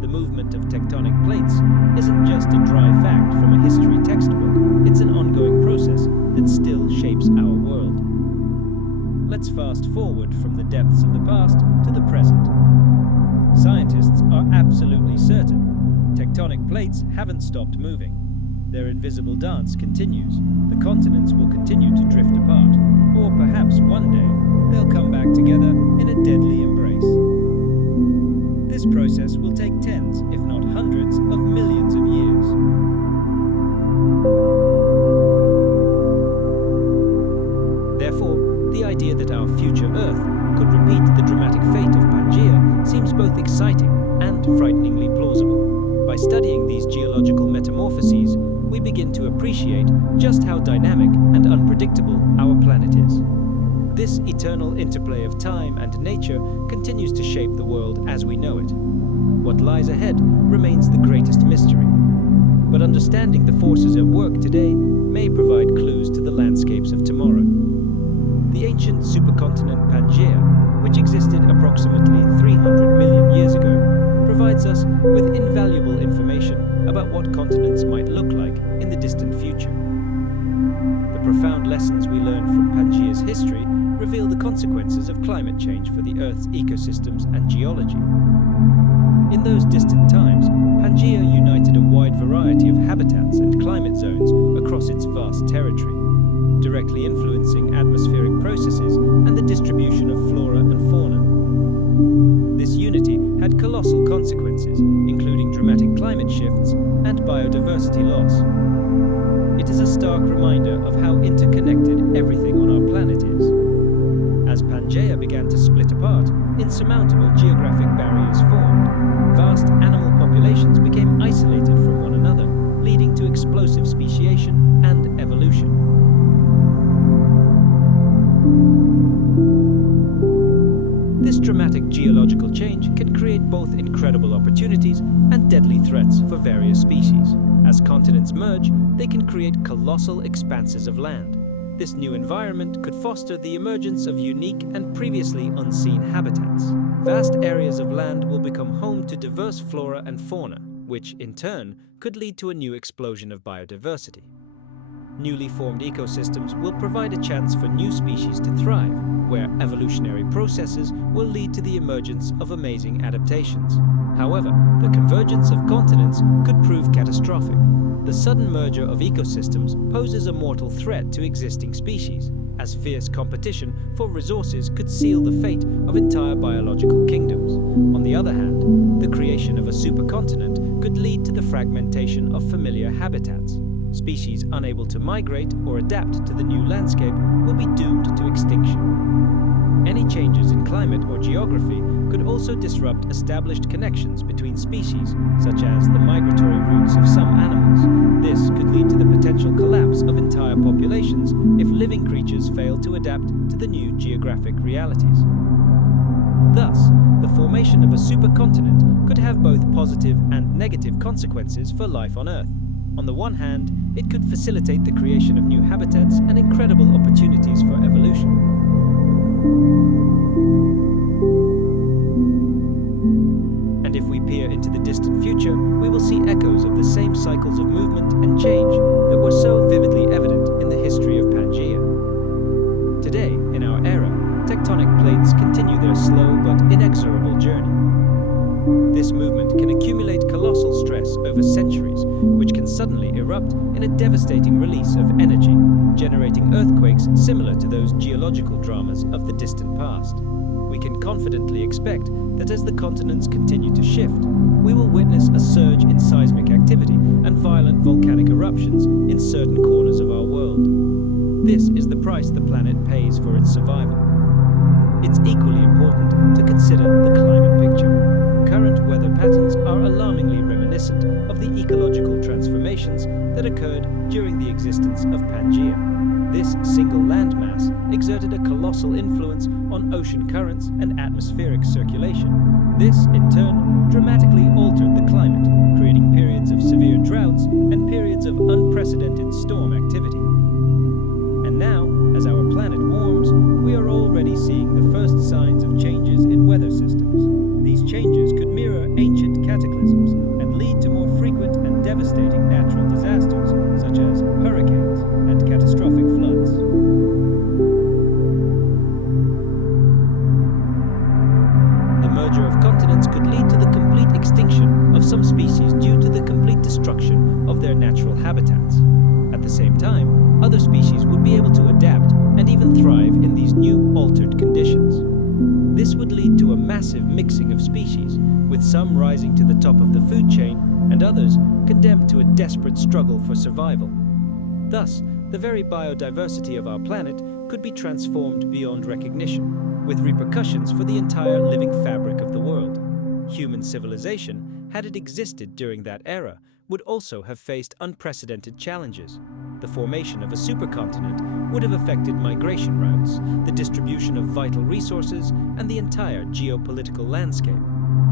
The movement of tectonic plates isn't just a dry fact from a history textbook, it's an ongoing process that still shapes our world. Let's fast forward from the depths of the past to the present. Scientists are absolutely certain tectonic plates haven't stopped moving. Their invisible dance continues. The continents will continue to drift apart, or perhaps one day they'll come back together in a deadly embrace. This process will take tens, if not hundreds, of millions of years. Therefore, the idea that our future Earth could repeat the dramatic fate of Pangea seems both exciting and frighteningly plausible. By studying these geological metamorphoses, we begin to appreciate just how dynamic and unpredictable our planet is. This eternal interplay of time and nature continues to shape the world as we know it. What lies ahead remains the greatest mystery. But understanding the forces at work today may provide clues to the landscapes of tomorrow. The ancient supercontinent Pangea, which existed approximately 300 million years ago, provides us with invaluable information about what continents might look like in the distant future. The profound lessons we learn from Pangea's history reveal the consequences of climate change for the Earth's ecosystems and geology. In those distant times, Pangea united a wide variety of habitats and climate zones across its vast territory, directly influencing atmospheric processes and the distribution of flora and fauna. This unity had colossal consequences, including dramatic climate shifts and biodiversity loss. It is a stark reminder of how interconnected everything on our planet is. As Pangea began to split apart, insurmountable geographic barriers formed. Vast animal populations became isolated from one another, leading to explosive speciation and evolution. This dramatic geological change can create both incredible opportunities and deadly threats for various species. As continents merge, they can create colossal expanses of land. This new environment could foster the emergence of unique and previously unseen habitats. Vast areas of land will become home to diverse flora and fauna, which, in turn, could lead to a new explosion of biodiversity. Newly formed ecosystems will provide a chance for new species to thrive, where evolutionary processes will lead to the emergence of amazing adaptations. However, the convergence of continents could prove catastrophic. The sudden merger of ecosystems poses a mortal threat to existing species, as fierce competition for resources could seal the fate of entire biological kingdoms. On the other hand, the creation of a supercontinent could lead to the fragmentation of familiar habitats. Species unable to migrate or adapt to the new landscape will be doomed to extinction. Any changes in climate or geography could also disrupt established connections between species, such as the migratory routes of some animals. This could lead to the potential collapse of entire populations if living creatures fail to adapt to the new geographic realities. Thus, the formation of a supercontinent could have both positive and negative consequences for life on Earth. On the one hand, it could facilitate the creation of new habitats and incredible opportunities for evolution. And if we peer into the distant future, we will see echoes of the same cycles of movement and change that were so vividly evident in the history of Pangea. Today, in our era, tectonic plates continue their slow but inexorable journey. This movement can accumulate colossal stress over centuries, which can suddenly erupt in a devastating release of energy, generating earthquakes similar to those geological dramas of the distant past. We can confidently expect that as the continents continue to shift, we will witness a surge in seismic activity and violent volcanic eruptions in certain corners of our world. This is the price the planet pays for its survival. It's equally important to consider the climate picture. Current weather patterns are alarmingly reminiscent of the ecological transformations that occurred during the existence of Pangea. This single landmass exerted a colossal influence on ocean currents and atmospheric circulation. This, in turn, dramatically altered the climate, creating periods of severe droughts and periods of unprecedented storm activity. And now, as our planet warms, we are already seeing the first signs of changes in weather systems. These changes could mirror ancient cataclysms and lead to more frequent and devastating natural disasters, such as hurricanes and catastrophic floods. some species due to the complete destruction of their natural habitats. At the same time, other species would be able to adapt and even thrive in these new altered conditions. This would lead to a massive mixing of species, with some rising to the top of the food chain and others condemned to a desperate struggle for survival. Thus, the very biodiversity of our planet could be transformed beyond recognition, with repercussions for the entire living fabric of the world. Human civilization, had it existed during that era, would also have faced unprecedented challenges. The formation of a supercontinent would have affected migration routes, the distribution of vital resources, and the entire geopolitical landscape.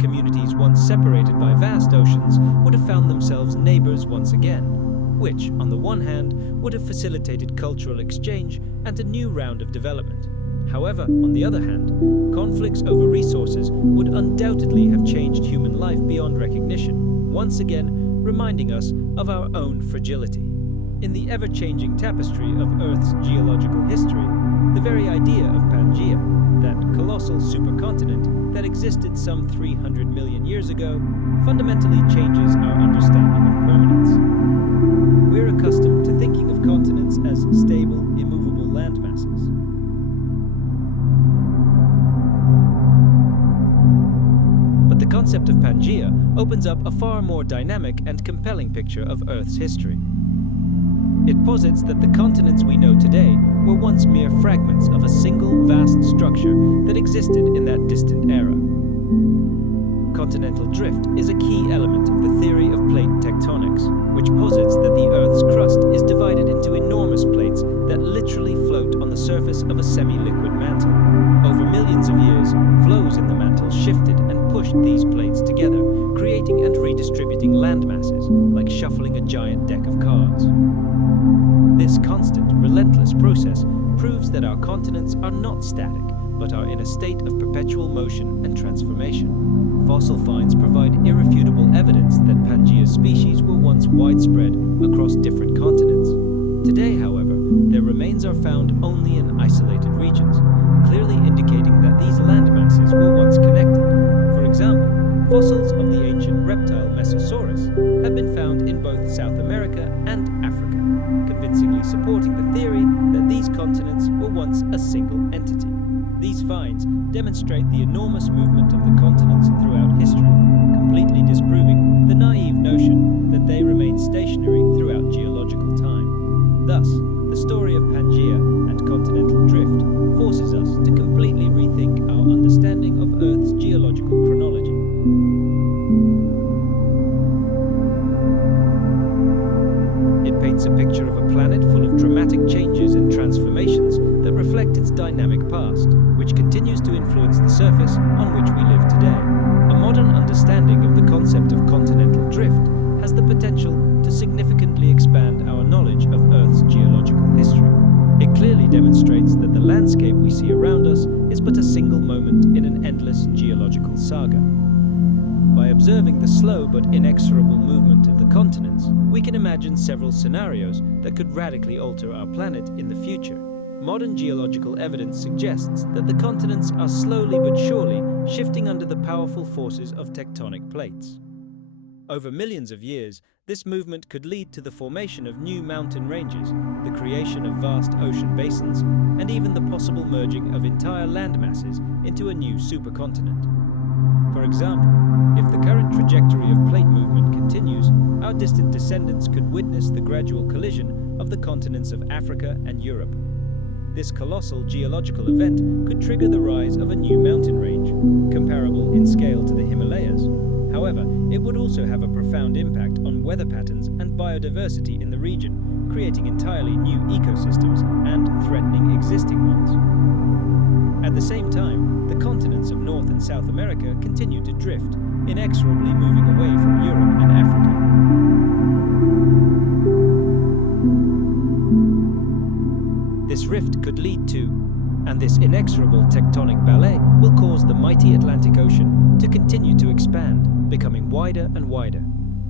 Communities once separated by vast oceans would have found themselves neighbors once again, which, on the one hand, would have facilitated cultural exchange and a new round of development. However, on the other hand, conflicts over resources would undoubtedly have changed human life beyond recognition, once again reminding us of our own fragility. In the ever-changing tapestry of Earth's geological history, the very idea of Pangea, that colossal supercontinent that existed some 300 million years ago, fundamentally changes our understanding of permanence. We're accustomed to thinking of continents as stable, immovable landmasses. But the concept of Pangea opens up a far more dynamic and compelling picture of Earth's history. It posits that the continents we know today were once mere fragments of a single vast structure that existed in that distant era. Continental drift is a key element of the theory of plate tectonics, which posits that the Earth's crust is divided into enormous plates that literally float on the surface of a semi-liquid mantle. Over millions of years, flows in the mantle shifted and pushed these plates together, creating and redistributing landmasses, like shuffling a giant deck of cards. This constant, relentless process proves that our continents are not static, but are in a state of perpetual motion and transformation. Fossil finds provide irrefutable evidence that Pangea's species were once widespread across different continents. Today, however, their remains are found only in isolated regions, clearly indicating that these landmasses were once connected. For example, fossils of the ancient reptile Mesosaurus have been found in both South America and Africa, convincingly supporting the theory that these continents were once a single entity. These finds demonstrate the enormous movement of the continents throughout history, completely disproving the naive notion that they remain stationary throughout geological time. Thus, the story of Pangea and continental drift forces us to completely rethink our understanding of Earth's geological chronology. It paints a picture of a planet full of dramatic changes and transformations that reflect its dynamic past, which continues to influence the surface on which we live today. A modern understanding of the concept of continental drift has the potential to significantly expand our knowledge of Earth's geological history. It clearly demonstrates that the landscape we see around us is but a single moment in an endless geological saga. By observing the slow but inexorable movement of the continents, we can imagine several scenarios that could radically alter our planet in the future. Modern geological evidence suggests that the continents are slowly but surely shifting under the powerful forces of tectonic plates. Over millions of years, this movement could lead to the formation of new mountain ranges, the creation of vast ocean basins, and even the possible merging of entire land masses into a new supercontinent. For example, if the current trajectory of plate movement continues, our distant descendants could witness the gradual collision of the continents of Africa and Europe. This colossal geological event could trigger the rise of a new mountain range, comparable in scale to the Himalayas. However, it would also have a profound impact on weather patterns and biodiversity in the region, creating entirely new ecosystems and threatening existing ones. At the same time, the continents of North and South America continue to drift, inexorably moving away from Europe and Africa. This rift could lead to, and this inexorable tectonic ballet will cause the mighty Atlantic Ocean to continue to expand, becoming wider and wider.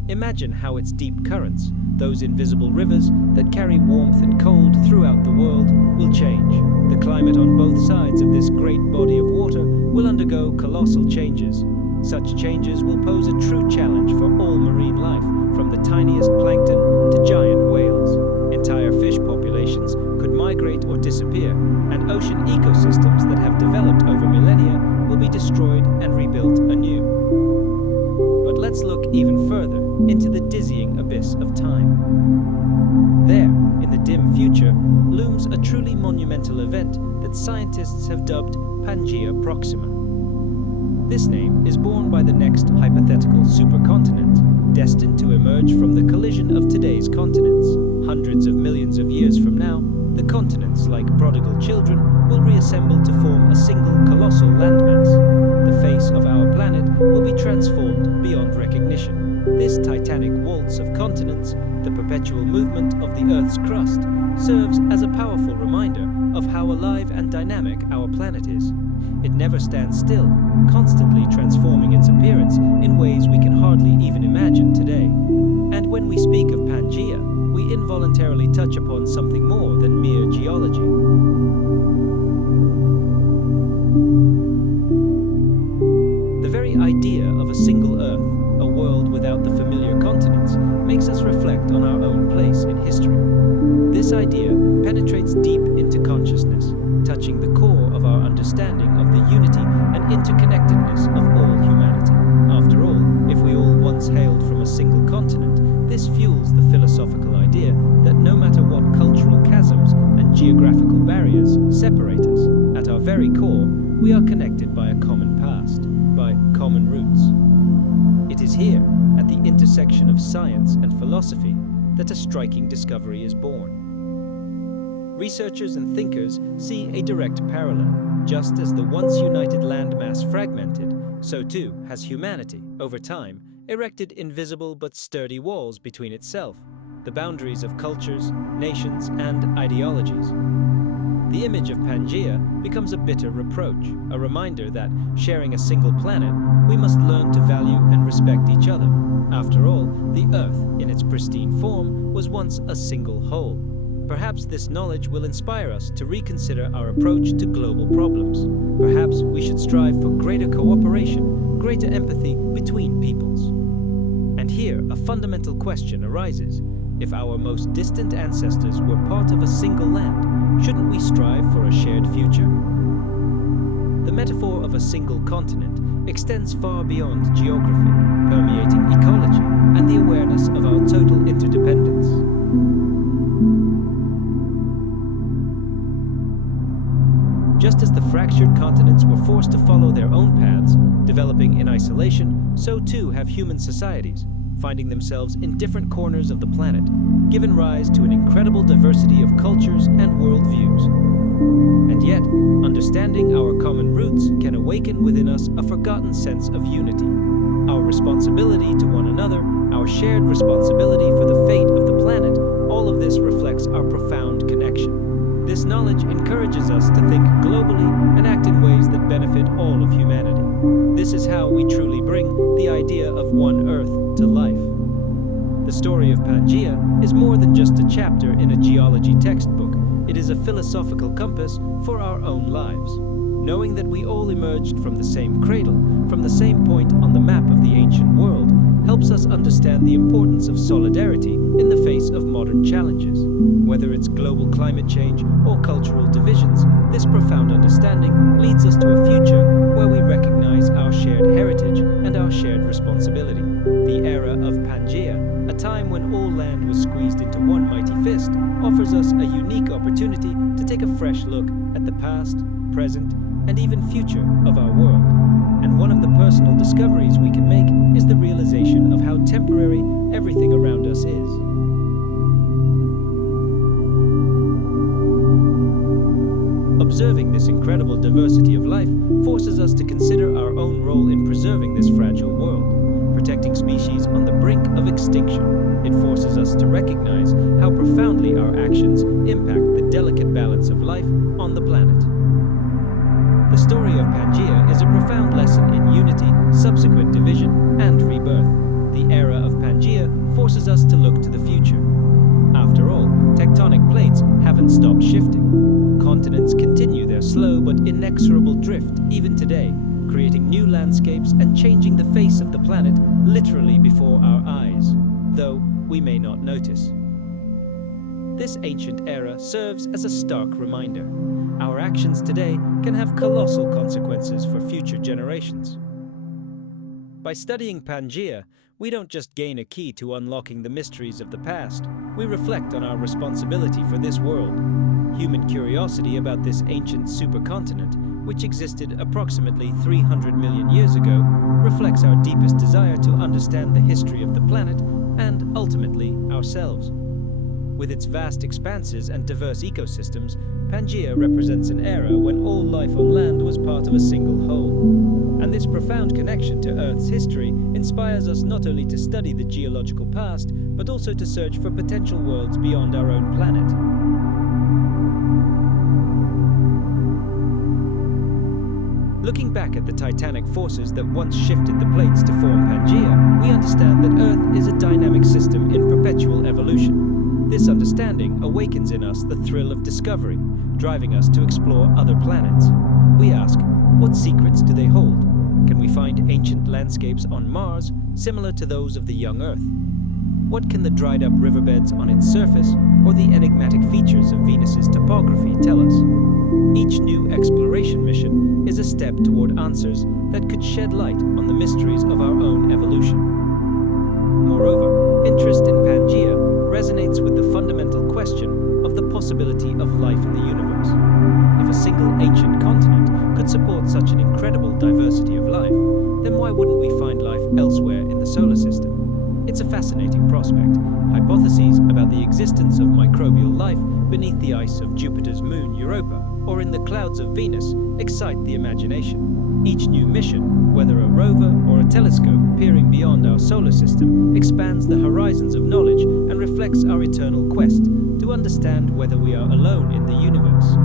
Imagine how its deep currents, those invisible rivers that carry warmth and cold throughout the world, will change. The climate on both sides of this great body of water will undergo colossal changes. Such changes will pose a true challenge for all marine life, from the tiniest plankton to giant whales. Entire fish populations could migrate or disappear, and ocean ecosystems that have developed over millennia will be destroyed and rebuilt anew. But let's look even further into the dizzying abyss of time. There, in the dim future, looms a truly monumental event that scientists have dubbed Pangea Proxima. This name is borne by the next hypothetical supercontinent, destined to emerge from the collision of today's continents. Hundreds of millions of years from now, the continents, like prodigal children, will reassemble to form a single colossal landmass. The face of our planet will be transformed beyond recognition. This titanic waltz of continents, the perpetual movement of the Earth's crust, serves as a powerful reminder of how alive and dynamic our planet is. It never stands still, constantly transforming its appearance in ways we can hardly even imagine today. And when we speak of Pangea, we involuntarily touch upon something more than mere geology. The very idea of a single Earth, a world without the familiar continents, makes us reflect on our own place in history. This idea penetrates deep into consciousness, touching the core of our understanding of the unity and interconnectedness of all humanity. After all, if we all once hailed from a single continent, this fuels the philosophical idea that no matter what cultural chasms and geographical barriers separate us, at our very core, we are connected by a common past, by common roots. It is here, at the intersection of science and philosophy, that a striking discovery is born. Researchers and thinkers see a direct parallel. Just as the once united landmass fragmented, so too has humanity, over time, erected invisible but sturdy walls between itself, the boundaries of cultures, nations, and ideologies. The image of Pangea becomes a bitter reproach, a reminder that, sharing a single planet, we must learn to value and respect each other. After all, the Earth, in its pristine form, was once a single whole. Perhaps this knowledge will inspire us to reconsider our approach to global problems. Perhaps we should strive for greater cooperation, greater empathy between peoples. And here, a fundamental question arises. If our most distant ancestors were part of a single land, shouldn't we strive for a shared future? The metaphor of a single continent extends far beyond geography, permeating ecology and the awareness of our total interdependence. Just as the fractured continents were forced to follow their own paths, developing in isolation, so too have human societies, finding themselves in different corners of the planet, given rise to an incredible diversity of cultures and worldviews. And yet, understanding our common roots can awaken within us a forgotten sense of unity. Our responsibility to one another, our shared responsibility for the fate of the planet, all of this reflects our profound connection. This knowledge encourages us to think globally and act in ways that benefit all of humanity. This is how we truly bring the idea of one Earth to life. The story of Pangea is more than just a chapter in a geology textbook. It is a philosophical compass for our own lives. Knowing that we all emerged from the same cradle, from the same point on the map of the ancient world, helps us understand the importance of solidarity in the face of modern challenges. Whether it's global climate change or cultural divisions, this profound understanding leads us to a future where we recognize our shared heritage and our shared responsibility. The era of Pangea, a time when all land was squeezed into one mighty fist, offers us a unique opportunity to take a fresh look at the past, present, and even future of our world. And one of the personal discoveries we can make is the realization of how temporary everything around us is. Observing this incredible diversity of life forces us to consider our own role in preserving this fragile world, protecting species on the brink of extinction. It forces us to recognize how profoundly our actions impact the delicate balance of life on the planet. The story of Pangea is a profound lesson in unity, subsequent division, and rebirth. The era of Pangea forces us to look to the future. After all, tectonic plates haven't stopped shifting. Continents continue their slow but inexorable drift even today, creating new landscapes and changing the face of the planet literally before our eyes, though we may not notice. This ancient era serves as a stark reminder. Our actions today can have colossal consequences for future generations. By studying Pangea, we don't just gain a key to unlocking the mysteries of the past, we reflect on our responsibility for this world. Human curiosity about this ancient supercontinent, which existed approximately 300 million years ago, reflects our deepest desire to understand the history of the planet and, ultimately, ourselves. With its vast expanses and diverse ecosystems, Pangea represents an era when all life on land was part of a single whole. And this profound connection to Earth's history inspires us not only to study the geological past, but also to search for potential worlds beyond our own planet. Looking back at the titanic forces that once shifted the plates to form Pangea, we understand that Earth is a dynamic system in perpetual evolution. This understanding awakens in us the thrill of discovery, driving us to explore other planets. We ask, what secrets do they hold? Can we find ancient landscapes on Mars similar to those of the young Earth? What can the dried-up riverbeds on its surface or the enigmatic features of Venus's topography tell us? Each new exploration mission is a step toward answers that could shed light on the mysteries of our own evolution. Moreover, interest in Pangea resonates with the fundamental question of the possibility of life in the universe. If a single ancient continent could support such an incredible diversity of life, then why wouldn't we find life elsewhere in the solar system? It's a fascinating prospect. Hypotheses about the existence of microbial life beneath the ice of Jupiter's moon Europa or in the clouds of Venus excite the imagination. Each new mission, whether a rover or a telescope peering beyond our solar system, expands the horizons of knowledge and reflects our eternal quest to understand whether we are alone in the universe.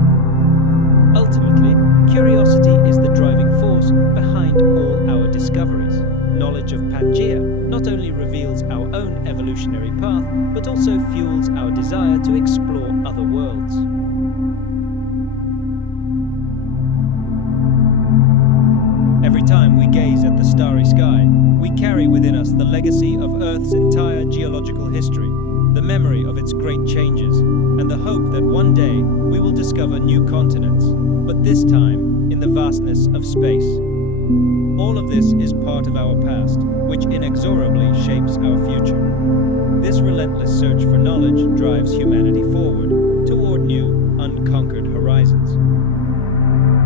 Ultimately, curiosity is the driving force behind all our discoveries. Knowledge of Pangea not only reveals our own evolutionary path, but also fuels our desire to explore other worlds. Every time we gaze at the starry sky, we carry within us the legacy of Earth's entire geological history, the memory of its great changes, and the hope that one day we will discover new continents, but this time in the vastness of space. All of this is part of our past, which inexorably shapes our future. This relentless search for knowledge drives humanity forward toward new, unconquered horizons.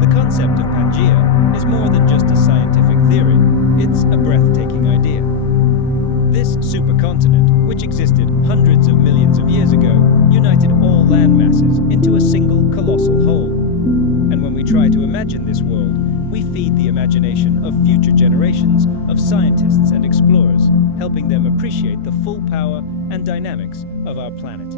The concept of Pangea is more than just a scientific theory, it's a breathtaking idea. This supercontinent, which existed hundreds of millions of years ago, united all land masses into a single colossal whole. And when we try to imagine this world, we feed the imagination of future generations of scientists and explorers, helping them appreciate the full power and dynamics of our planet.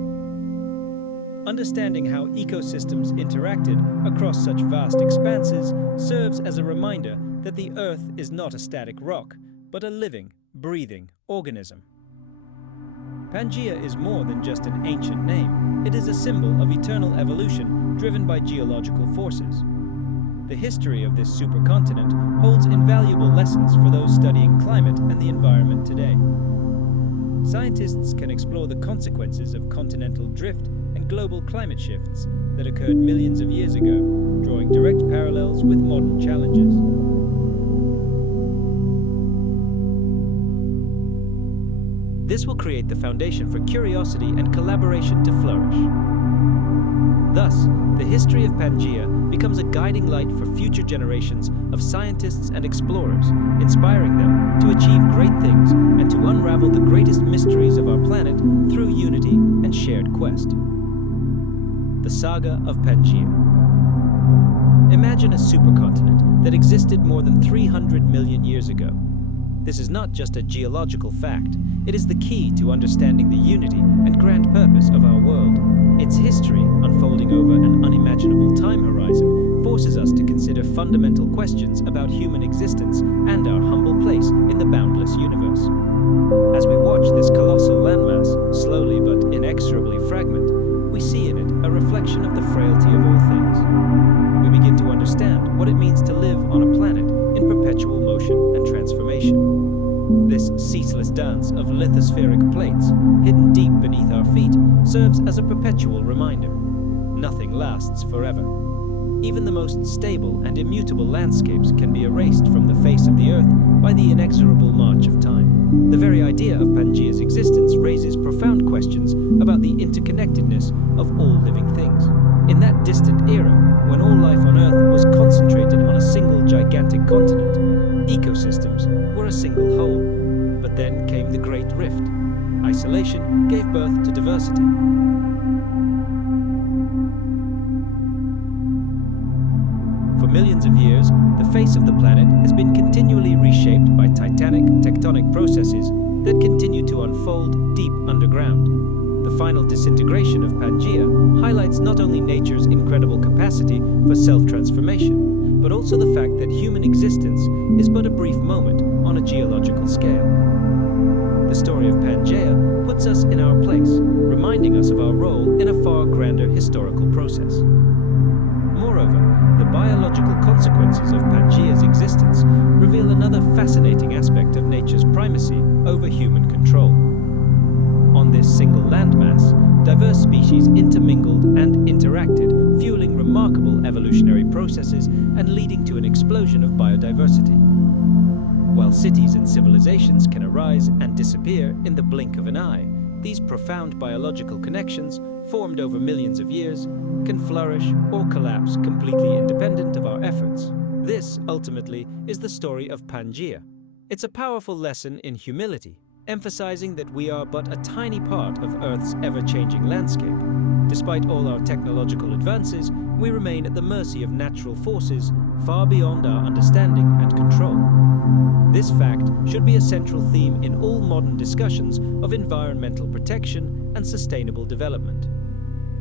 Understanding how ecosystems interacted across such vast expanses serves as a reminder that the Earth is not a static rock, but a living, breathing organism. Pangea is more than just an ancient name. It is a symbol of eternal evolution driven by geological forces. The history of this supercontinent holds invaluable lessons for those studying climate and the environment today. Scientists can explore the consequences of continental drift and global climate shifts that occurred millions of years ago, drawing direct parallels with modern challenges. This will create the foundation for curiosity and collaboration to flourish. Thus, the history of Pangea becomes a guiding light for future generations of scientists and explorers, inspiring them to achieve great things and to unravel the greatest mysteries of our planet through unity and shared quest. The Saga of Pangea. Imagine a supercontinent that existed more than 300 million years ago. This is not just a geological fact, it is the key to understanding the unity and grand purpose of our world. Its history, unfolding over an unimaginable time horizon, forces us to consider fundamental questions about human existence and our humble place in the boundless universe. As we watch this colossal landmass slowly but inexorably fragment, we see in it a reflection of the frailty of all things. We begin to understand what it means to live on a planet in perpetual This ceaseless dance of lithospheric plates, hidden deep beneath our feet, serves as a perpetual reminder. Nothing lasts forever. Even the most stable and immutable landscapes can be erased from the face of the Earth by the inexorable march of time. The very idea of Pangea's existence raises profound questions about the interconnectedness of all living things. In that distant era, when all life on Earth was concentrated on a single gigantic continent, ecosystems were a single whole. But then came the Great Rift. Isolation gave birth to diversity. For millions of years, the face of the planet has been continually reshaped by tectonic processes that continue to unfold deep underground. The final disintegration of Pangea highlights not only nature's incredible capacity for self-transformation, but also the fact that human existence is but a brief moment on a geological scale. The story of Pangea puts us in our place, reminding us of our role in a far grander historical process. Moreover, the biological consequences of Pangea's existence reveal another fascinating aspect of nature's primacy over human control. On this single landmass, diverse species intermingled and interacted, fueling remarkable evolutionary processes and leading to an explosion of biodiversity. While cities and civilizations can arise and disappear in the blink of an eye, these profound biological connections, formed over millions of years, can flourish or collapse completely independent of our efforts. This, ultimately, is the story of Pangea. It's a powerful lesson in humility, emphasizing that we are but a tiny part of Earth's ever-changing landscape. Despite all our technological advances, we remain at the mercy of natural forces far beyond our understanding and control. This fact should be a central theme in all modern discussions of environmental protection and sustainable development.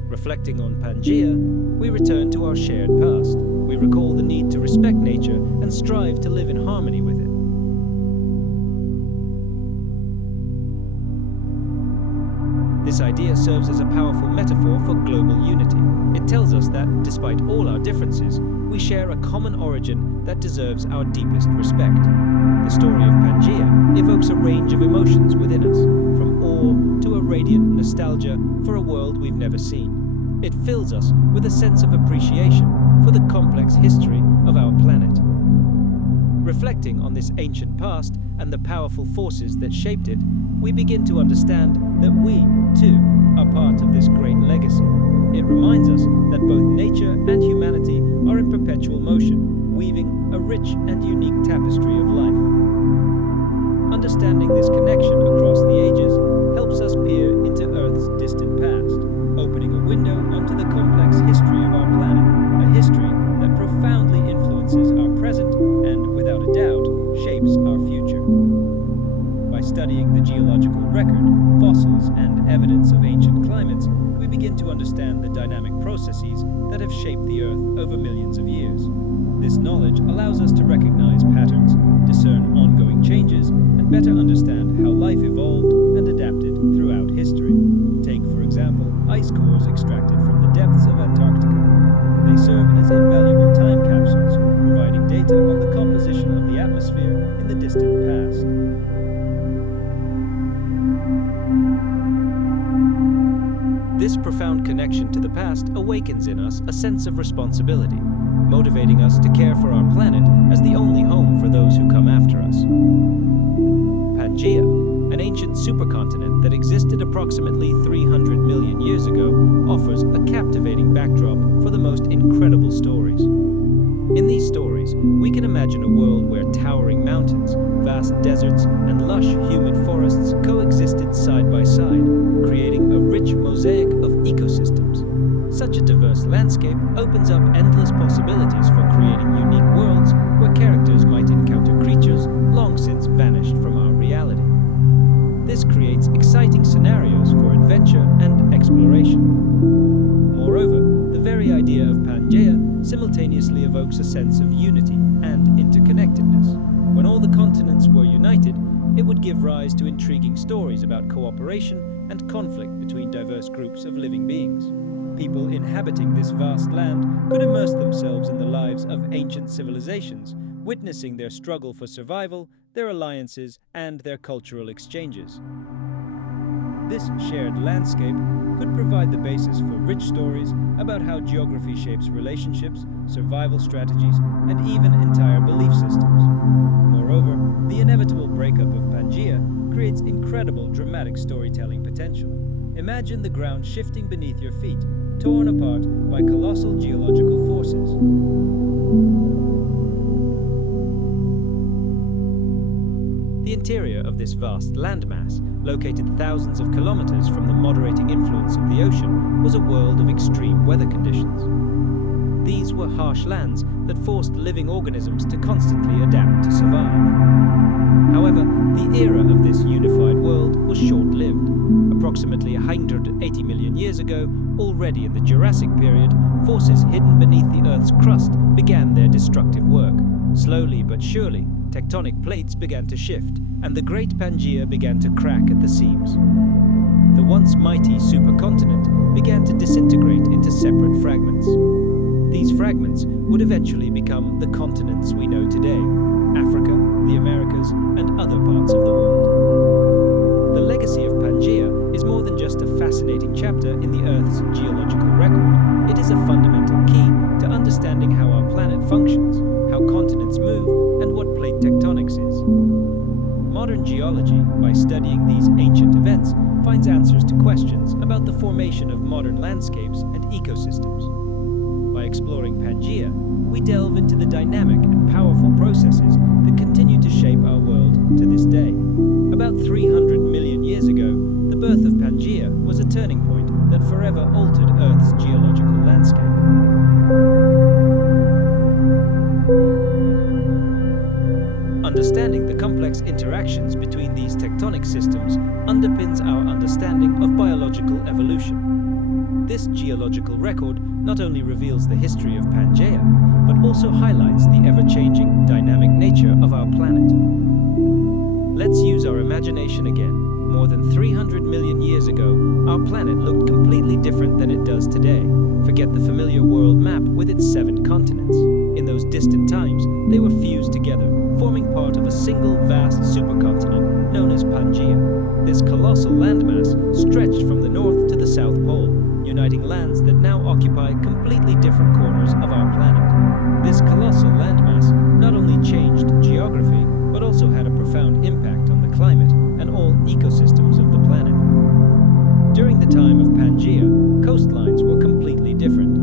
Reflecting on Pangea, we return to our shared past. We recall the need to respect nature and strive to live in harmony with it. This idea serves as a powerful metaphor for global unity. It tells us that, despite all our differences, we share a common origin that deserves our deepest respect. The story of Pangea evokes a range of emotions within us, from awe to a radiant nostalgia for a world we've never seen. It fills us with a sense of appreciation for the complex history of our planet. Reflecting on this ancient past and the powerful forces that shaped it, we begin to understand that we, too, are part of this great legacy. It reminds us that both nature and humanity are in perpetual motion, weaving a rich and unique tapestry of life. Understanding this connection across the ages helps us peer into Earth's distant past, opening a window onto the complex history of our planet, a history that profoundly influences our present and, without a doubt, shapes our future. By studying the geological record, fossils, and evidence of ancient climates, we begin to understand the dynamic processes that have shaped the Earth over millions of years. This knowledge allows us to recognize patterns, discern ongoing changes, and better understand how life evolved and adapted throughout history. Take, for example, ice cores extracted from the depths of Antarctica. They serve as invaluable time capsules, providing data on the composition of the atmosphere in the distant past. This profound connection to the past awakens in us a sense of responsibility, motivating us to care for our planet as the only home for those who come after us. Pangea, an ancient supercontinent that existed approximately 300 million years ago, offers a captivating backdrop for the most incredible stories. In these stories, we can imagine a world where towering mountains, vast deserts, and lush, humid forests coexisted side by side, creating a rich mosaic of ecosystems. Such a diverse landscape opens up endless possibilities for creating unique worlds where characters might encounter creatures long since vanished from our reality. This creates exciting scenarios for adventure and exploration. Moreover, the very idea of Pangea simultaneously evokes a sense of unity and interconnectedness. When all the continents were united, it would give rise to intriguing stories about cooperation and conflict between diverse groups of living beings. People inhabiting this vast land could immerse themselves in the lives of ancient civilizations, witnessing their struggle for survival, their alliances, and their cultural exchanges. This shared landscape could provide the basis for rich stories about how geography shapes relationships, survival strategies, and even entire belief systems. Moreover, the inevitable breakup of Pangea creates incredible dramatic storytelling potential. Imagine the ground shifting beneath your feet, torn apart by colossal geological forces. The interior of this vast landmass, located thousands of kilometers from the moderating influence of the ocean, was a world of extreme weather conditions. These were harsh lands that forced living organisms to constantly adapt to survive. However, the era of this unified world was short-lived. Approximately 180 million years ago, already in the Jurassic period, forces hidden beneath the Earth's crust began their destructive work. Slowly but surely, tectonic plates began to shift, and the great Pangea began to crack at the seams. The once mighty supercontinent began to disintegrate into separate fragments. These fragments would eventually become the continents we know today: Africa, the Americas, and other parts of the world. The legacy of Pangea is more than just a fascinating chapter in the Earth's geological record. It is a fundamental key to understanding how our planet functions, how continents move, and what plate tectonics is. Modern geology, by studying these ancient events, finds answers to questions about the formation of modern landscapes and ecosystems. By exploring Pangea, we delve into the dynamic and powerful processes that continue to shape our world to this day. About 300 million years ago, the birth of Pangea was a turning point that forever altered Earth's geological landscape. Understanding the complex interactions between these tectonic systems underpins our understanding of biological evolution. This geological record not only reveals the history of Pangea, but also highlights the ever-changing, dynamic nature of our planet. Let's use our imagination again. More than 300 million years ago, our planet looked completely different than it does today. Forget the familiar world map with its 7 continents. In those distant times, they were fused together, forming part of a single vast supercontinent known as Pangea. This colossal landmass stretched from the north to the south pole, uniting lands that now occupy completely different corners of our planet. This colossal landmass not only changed geography, but also had a profound impact on the climate and all ecosystems of the planet. During the time of Pangea, coastlines were completely different.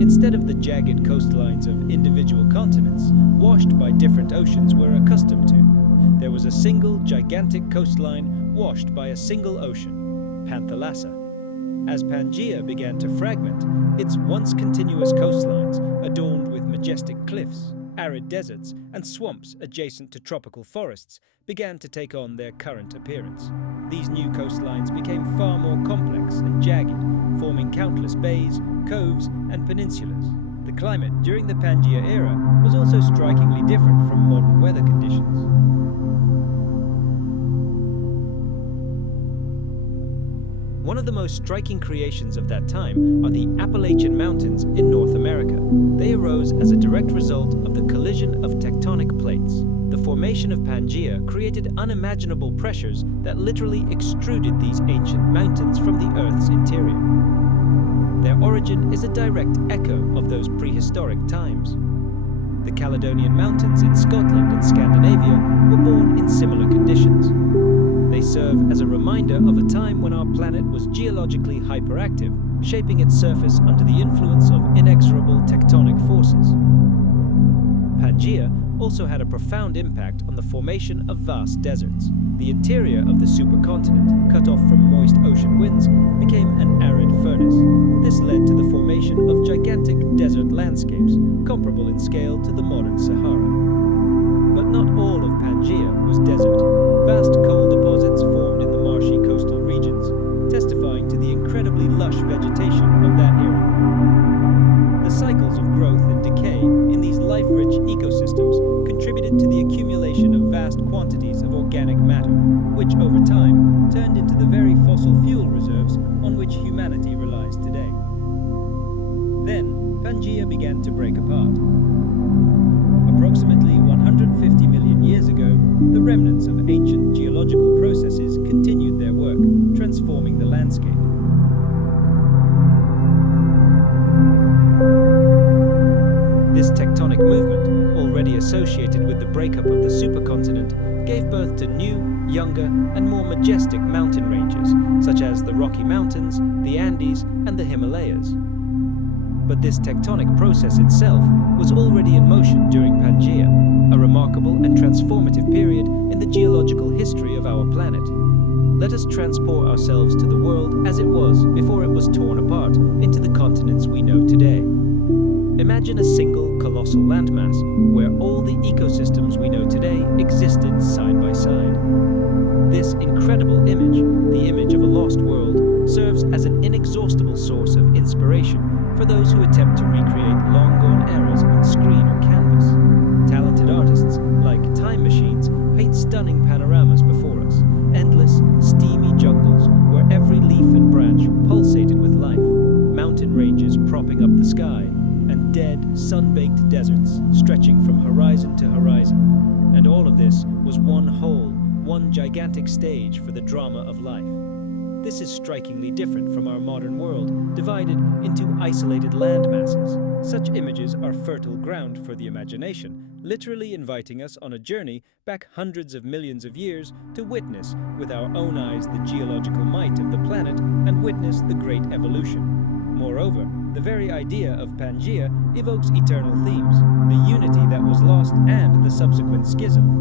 Instead of the jagged coastlines of individual continents, washed by different oceans we're accustomed to, there was a single gigantic coastline washed by a single ocean, Panthalassa. As Pangea began to fragment, its once continuous coastlines, adorned with majestic cliffs, arid deserts, and swamps adjacent to tropical forests, began to take on their current appearance. These new coastlines became far more complex and jagged, forming countless bays, coves, and peninsulas. The climate during the Pangea era was also strikingly different from modern weather conditions. One of the most striking creations of that time are the Appalachian Mountains in North America. They arose as a direct result of the collision of tectonic plates. The formation of Pangea created unimaginable pressures that literally extruded these ancient mountains from the Earth's interior. Their origin is a direct echo of those prehistoric times. The Caledonian Mountains in Scotland and Scandinavia were born in similar conditions. They serve as a reminder of a time when our planet was geologically hyperactive, shaping its surface under the influence of inexorable tectonic forces. Pangea also had a profound impact on the formation of vast deserts. The interior of the supercontinent, cut off from moist ocean winds, became an arid furnace. This led to the formation of gigantic desert landscapes, comparable in scale to the modern Sahara. But not all of Pangea was desert. Vast coal deposits formed in the marshy coastal regions, testifying to the incredibly lush vegetation of that era. The cycles of growth and decay in these life-rich ecosystems contributed to the accumulation of vast quantities of organic matter, which over time turned into the very fossil fuel reserves on which humanity relies today. Then, Pangea began to break apart. Approximately 150 million years ago, the remnants of ancient geological processes continued their work, transforming the landscape. This tectonic movement, already associated with the breakup of the supercontinent, gave birth to new, younger, and more majestic mountain ranges, such as the Rocky Mountains, the Andes, and the Himalayas. But this tectonic process itself was already in motion during Pangea, a remarkable and transformative period in the geological history of our planet. Let us transport ourselves to the world as it was before it was torn apart into the continents we know today. Imagine a single colossal landmass where all the ecosystems we know today existed side by side. This incredible image, the image of a lost world, serves as an inexhaustible source of inspiration for those who attempt to recreate long-gone eras on screen or canvas. Talented artists, like time machines, paint stunning panoramas before us, endless, steamy jungles where every leaf and branch pulsated with life, mountain ranges propping up the sky, and dead, sun-baked deserts stretching from horizon to horizon. And all of this was one gigantic stage for the drama of life. This is strikingly different from our modern world, divided into isolated land masses. Such images are fertile ground for the imagination, literally inviting us on a journey back hundreds of millions of years to witness with our own eyes the geological might of the planet and witness the great evolution. Moreover, the very idea of Pangea evokes eternal themes, the unity that was lost and the subsequent schism.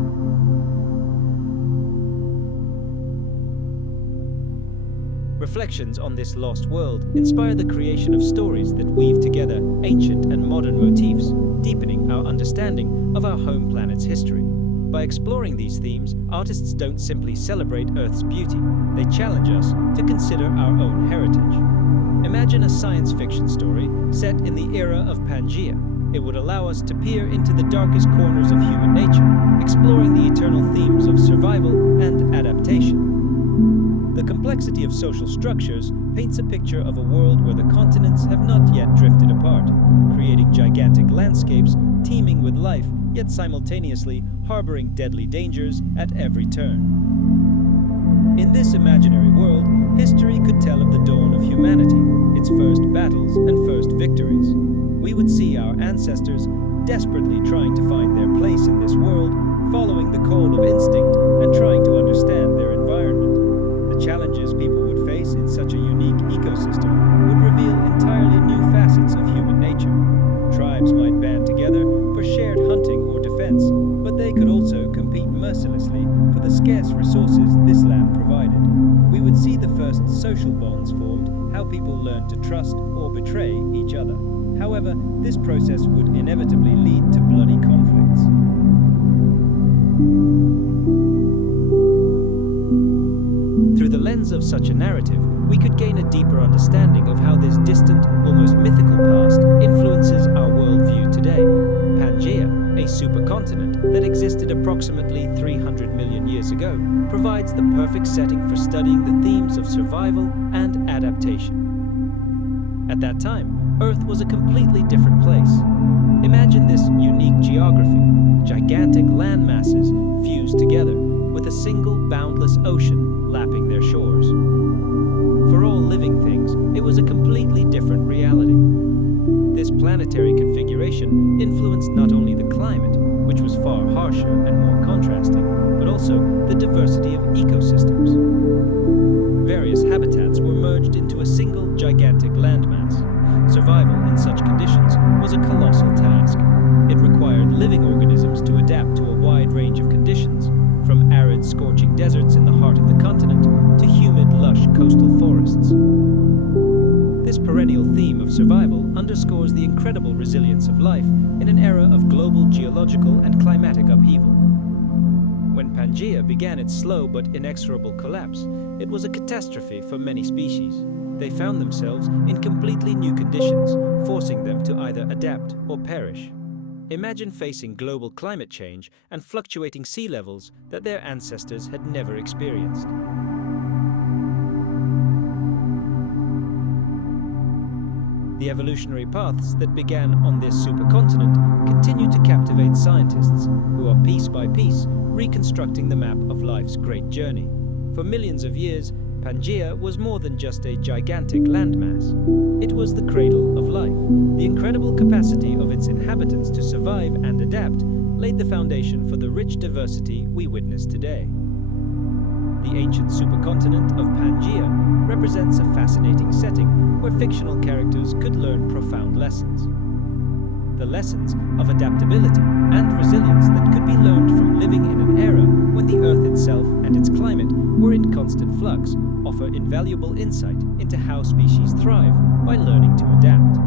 Reflections on this lost world inspire the creation of stories that weave together ancient and modern motifs, deepening our understanding of our home planet's history. By exploring these themes, artists don't simply celebrate Earth's beauty, they challenge us to consider our own heritage. Imagine a science fiction story set in the era of Pangea. It would allow us to peer into the darkest corners of human nature, exploring the eternal themes of survival and adaptation. The complexity of social structures paints a picture of a world where the continents have not yet drifted apart, creating gigantic landscapes teeming with life, yet simultaneously harboring deadly dangers at every turn. In this imaginary world, history could tell of the dawn of humanity, its first battles and first victories. We would see our ancestors desperately trying to find their place in this world, following the call of instinct and trying to understand their environment. The challenges people would face in such a unique ecosystem would reveal entirely new facets of human nature. Tribes might band together for shared hunting or defense, but they could also compete mercilessly for the scarce resources this land provided. We would see the first social bonds formed, how people learned to trust or betray each other. However, this process would inevitably lead to bloody conflicts. Through the lens of such a narrative, we could gain a deeper understanding of how this distant, almost mythical past influences our worldview today. Pangea, a supercontinent that existed approximately 300 million years ago, provides the perfect setting for studying the themes of survival and adaptation. At that time, Earth was a completely different place. Imagine this unique geography, gigantic land masses fused together with a single boundless ocean lapping their shores. For all living things, it was a completely different reality. This planetary configuration influenced not only the climate, which was far harsher and more contrasting, but also the diversity of ecosystems. Various habitats were merged into a single gigantic landmass. Survival in such conditions was a colossal task. It required living organisms to adapt to a wide range of conditions, from arid, scorching deserts in the heart of the continent to humid, lush coastal forests. This perennial theme of survival underscores the incredible resilience of life in an era of global geological and climatic upheaval. When Pangea began its slow but inexorable collapse, it was a catastrophe for many species. They found themselves in completely new conditions, forcing them to either adapt or perish. Imagine facing global climate change and fluctuating sea levels that their ancestors had never experienced. The evolutionary paths that began on this supercontinent continue to captivate scientists, who are piece by piece reconstructing the map of life's great journey. For millions of years, Pangea was more than just a gigantic landmass. It was the cradle of life. The incredible capacity of its inhabitants to survive and adapt laid the foundation for the rich diversity we witness today. The ancient supercontinent of Pangea represents a fascinating setting where fictional characters could learn profound lessons. The lessons of adaptability and resilience that could be learned from living in an era when the Earth itself and its climate were in constant flux offer invaluable insight into how species thrive by learning to adapt.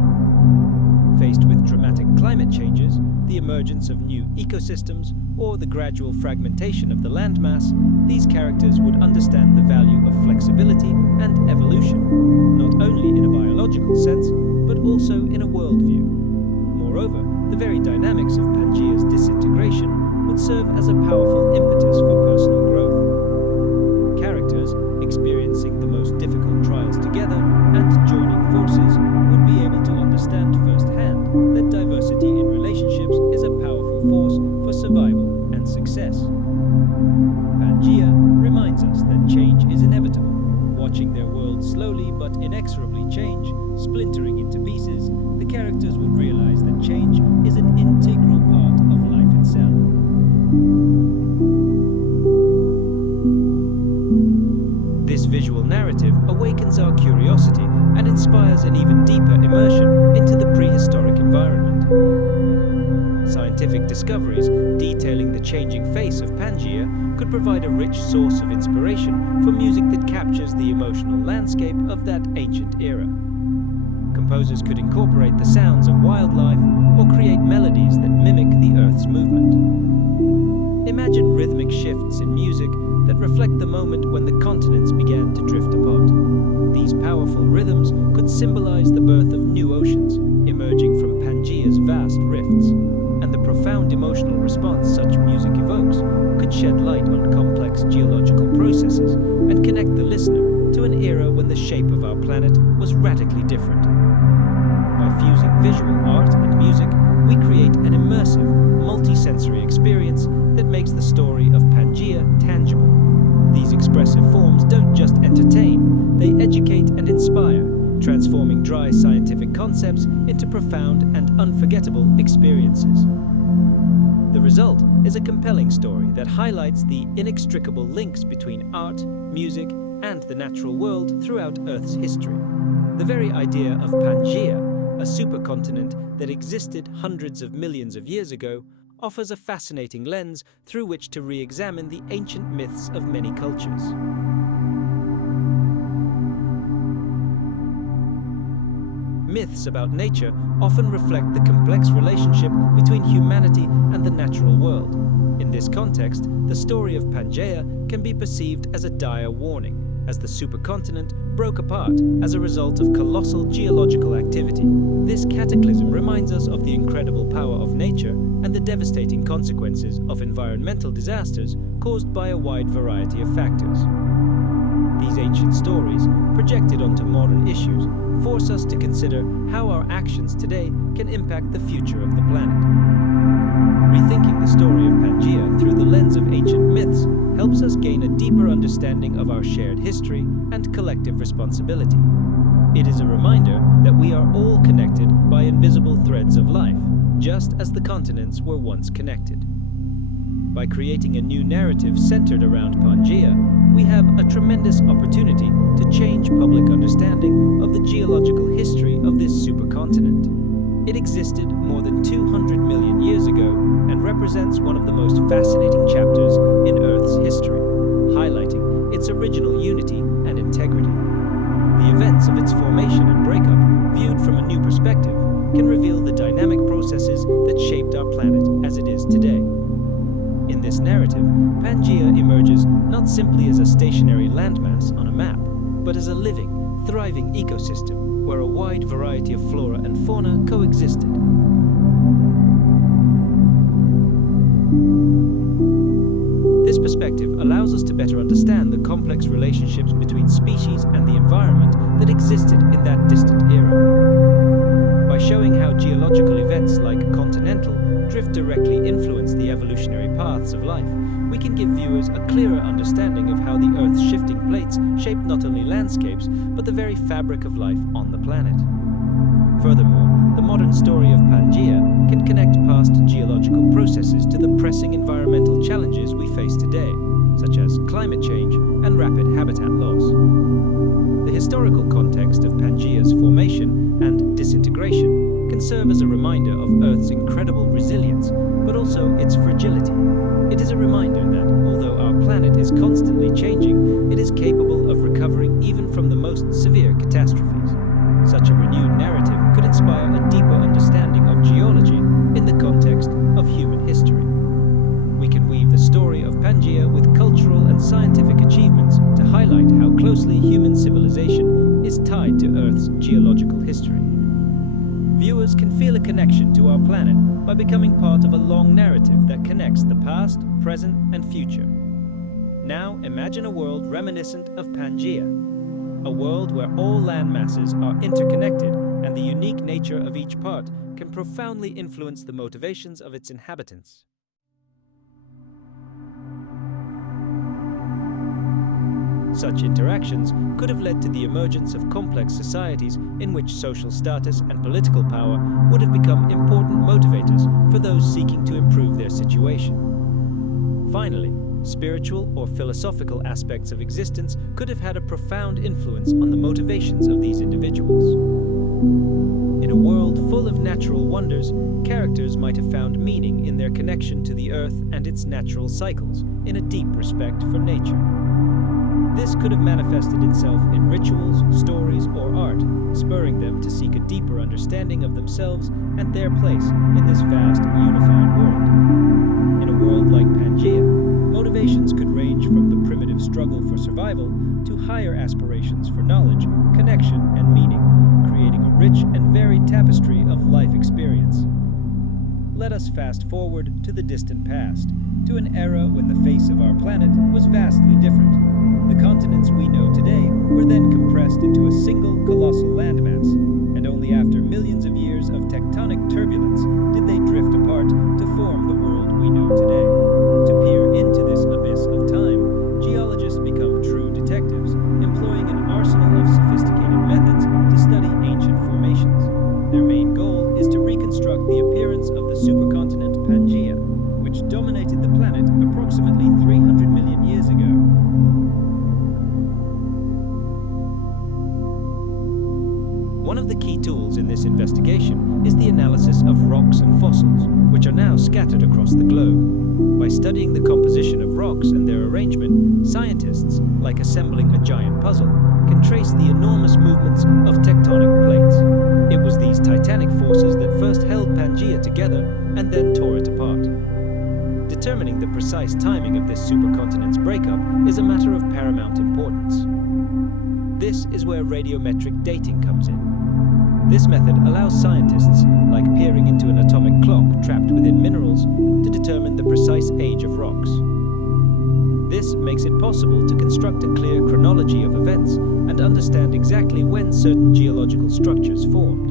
Faced with dramatic climate changes, the emergence of new ecosystems, or the gradual fragmentation of the landmass, these characters would understand the value of flexibility and evolution, not only in a biological sense, but also in a worldview. Moreover, the very dynamics of Pangea's disintegration would serve as a powerful impetus for personal growth. Characters experiencing the most difficult trials together and joining forces would be able to understand firsthand that diversity in relationships is a powerful force for survival and success. Pangea reminds us that change is inevitable. Watching their world slowly but inexorably change, splintering into pieces, the characters would realize that change is an integral part of life itself. This visual narrative awakens our curiosity and inspires an even deeper immersion into the prehistoric environment. Scientific discoveries detailing the changing face of Pangea could provide a rich source of inspiration for music that captures the emotional landscape of that ancient era. Composers could incorporate the sounds of wildlife or create melodies that mimic the Earth's movement. Imagine rhythmic shifts in music that reflect the moment when the continents began to drift apart. These powerful rhythms could symbolize the birth of new oceans emerging from Pangea's vast rifts, and the profound emotional response such music evokes could shed light on complex geological processes and connect the listener to an era when the shape of our planet was radically different. By fusing visual art and music, we create an immersive, multi-sensory experience that makes the story of Pangea tangible. These expressive forms don't just entertain, they educate and inspire, transforming dry scientific concepts into profound and unforgettable experiences. The result is a compelling story that highlights the inextricable links between art, music, and the natural world throughout Earth's history. The very idea of Pangea, a supercontinent that existed hundreds of millions of years ago, offers a fascinating lens through which to re-examine the ancient myths of many cultures. Myths about nature often reflect the complex relationship between humanity and the natural world. In this context, the story of Pangea can be perceived as a dire warning, as the supercontinent broke apart as a result of colossal geological activity. This cataclysm reminds us of the incredible power of nature and the devastating consequences of environmental disasters caused by a wide variety of factors. These ancient stories, projected onto modern issues, force us to consider how our actions today can impact the future of the planet. Rethinking the story of Pangea through the lens of ancient myths helps us gain a deeper understanding of our shared history and collective responsibility. It is a reminder that we are all connected by invisible threads of life, just as the continents were once connected. By creating a new narrative centered around Pangea, we have a tremendous opportunity to change public understanding of the geological history of this supercontinent. It existed more than 200 million years ago and represents one of the most fascinating chapters in Earth's history, highlighting its original unity and integrity. The events of its formation and breakup, viewed from a new perspective, can reveal the dynamic processes that shaped our planet as it is today. In this narrative, Pangea emerges not simply as a stationary landmass on a map, but as a living, thriving ecosystem where a wide variety of flora and fauna coexisted. This perspective allows us to better understand the complex relationships between species and the environment that existed in that distant era. showing how geological events like continental drift directly influence the evolutionary paths of life, we can give viewers a clearer understanding of how the Earth's shifting plates shape not only landscapes, but the very fabric of life on the planet. Furthermore, the modern story of Pangea can connect past geological processes to the pressing environmental challenges we face today, such as climate change and rapid habitat loss. The historical context of Pangea's formation and disintegration can serve as a reminder of Earth's incredible resilience, but also its fragility. It is a reminder that, although our planet is constantly changing, it is capable of recovering even from the most severe catastrophes. Such a renewed narrative could inspire a deeper understanding of geology in the context of human history. We can weave the story of Pangea with cultural and scientific achievements to highlight how closely human civilization is tied to Earth's geological history. Viewers can feel a connection to our planet by becoming part of a long narrative that connects the past, present, and future. Now imagine a world reminiscent of Pangea, a world where all land masses are interconnected and the unique nature of each part can profoundly influence the motivations of its inhabitants. Such interactions could have led to the emergence of complex societies in which social status and political power would have become important motivators for those seeking to improve their situation. Finally, spiritual or philosophical aspects of existence could have had a profound influence on the motivations of these individuals. In a world full of natural wonders, characters might have found meaning in their connection to the Earth and its natural cycles, in a deep respect for nature. This could have manifested itself in rituals, stories, or art, spurring them to seek a deeper understanding of themselves and their place in this vast, unified world. In a world like Pangea, motivations could range from the primitive struggle for survival to higher aspirations for knowledge, connection, and meaning, creating a rich and varied tapestry of life experience. Let us fast forward to the distant past, to an era when the face of our planet was vastly different. The continents we know today were then compressed into a single colossal landmass, and only after millions of years of tectonic turbulence did they drift apart to form the world we know today. To peer into this abyss of time, geologists become true detectives, employing an arsenal of sophisticated methods to study ancient formations. Their main goal is to reconstruct the appearance of the supercontinent Pangea, which dominated the planet approximately 300 million years ago. One of the key tools in this investigation is the analysis of rocks and fossils, which are now scattered across the globe. By studying the composition of rocks and their arrangement, scientists, like assembling a giant puzzle, can trace the enormous movements of tectonic plates. It was these titanic forces that first held Pangea together and then tore it apart. Determining the precise timing of this supercontinent's breakup is a matter of paramount importance. This is where radiometric dating comes in. This method allows scientists, like peering into an atomic clock trapped within minerals, to determine the precise age of rocks. This makes it possible to construct a clear chronology of events and understand exactly when certain geological structures formed.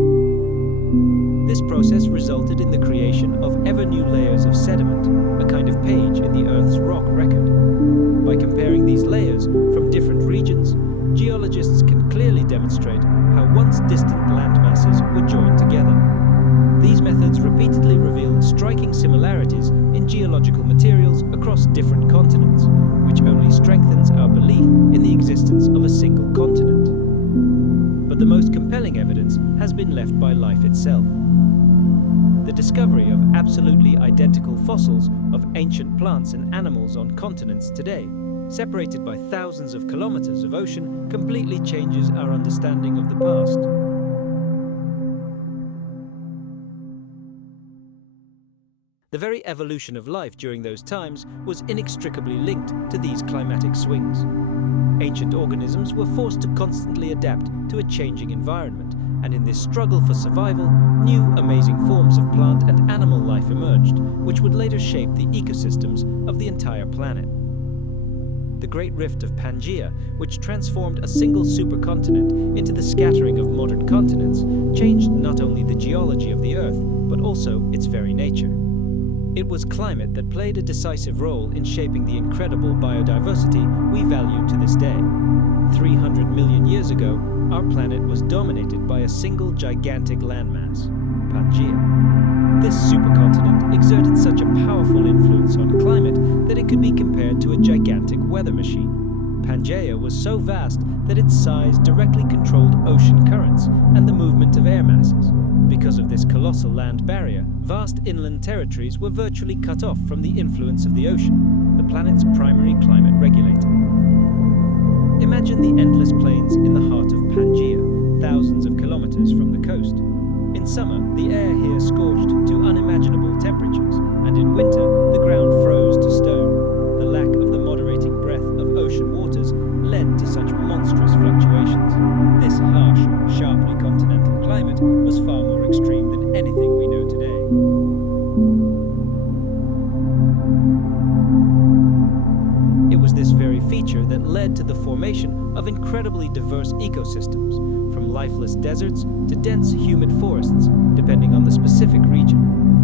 This process resulted in the creation of ever-new layers of sediment, a kind of page in the Earth's rock record. By comparing these layers from different regions, geologists can clearly demonstrate how once distant landmasses were joined together. These methods repeatedly reveal striking similarities in geological materials across different continents, which only strengthens our belief in the existence of a single continent. But the most compelling evidence has been left by life itself. The discovery of absolutely identical fossils of ancient plants and animals on continents today, separated by thousands of kilometers of ocean, completely changes our understanding of the past. The very evolution of life during those times was inextricably linked to these climatic swings. Ancient organisms were forced to constantly adapt to a changing environment, and in this struggle for survival, new amazing forms of plant and animal life emerged, which would later shape the ecosystems of the entire planet. the Great Rift of Pangea, which transformed a single supercontinent into the scattering of modern continents, changed not only the geology of the Earth, but also its very nature. It was climate that played a decisive role in shaping the incredible biodiversity we value to this day. 300 million years ago, our planet was dominated by a single gigantic landmass, Pangea. This supercontinent exerted such a powerful influence on climate that it could be compared to a gigantic weather machine. Pangea was so vast that its size directly controlled ocean currents and the movement of air masses. Because of this colossal land barrier, vast inland territories were virtually cut off from the influence of the ocean, the planet's primary climate regulator. Imagine the endless plains in the heart of Pangea, thousands of kilometers from the coast. In summer, the air here scorched to unimaginable temperatures, and in winter, the ground froze to stone. The lack of the moderating breath of ocean waters led to such monstrous fluctuations. This harsh, sharply continental climate was far more extreme than anything we know today. It was this very feature that led to the formation of incredibly diverse ecosystems, from lifeless deserts to dense, humid forests, depending on the specific region.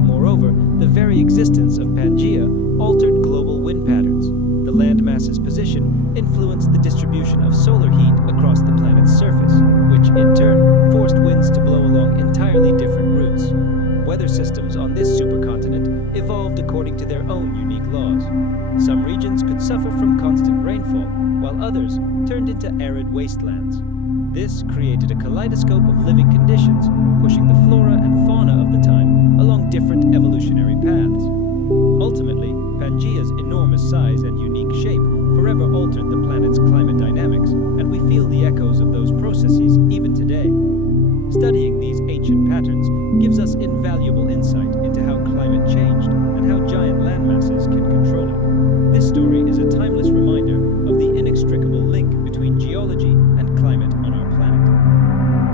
Moreover, the very existence of Pangea altered global wind patterns. The landmass's position influenced the distribution of solar heat across the planet's surface, which in turn forced winds to blow along entirely different routes. Weather systems on this supercontinent evolved according to their own unique laws. Some regions could suffer from constant rainfall, while others turned into arid wastelands. This created a kaleidoscope of living conditions, pushing the flora and fauna of the time along different evolutionary paths. Ultimately, Pangea's enormous size and unique shape forever altered the planet's climate dynamics, and we feel the echoes of those processes even today. Studying these ancient patterns gives us invaluable insight into how climate changed and how giant landmasses can control it. This story is a timeless reminder of the inextricable link between geology and climate on our planet.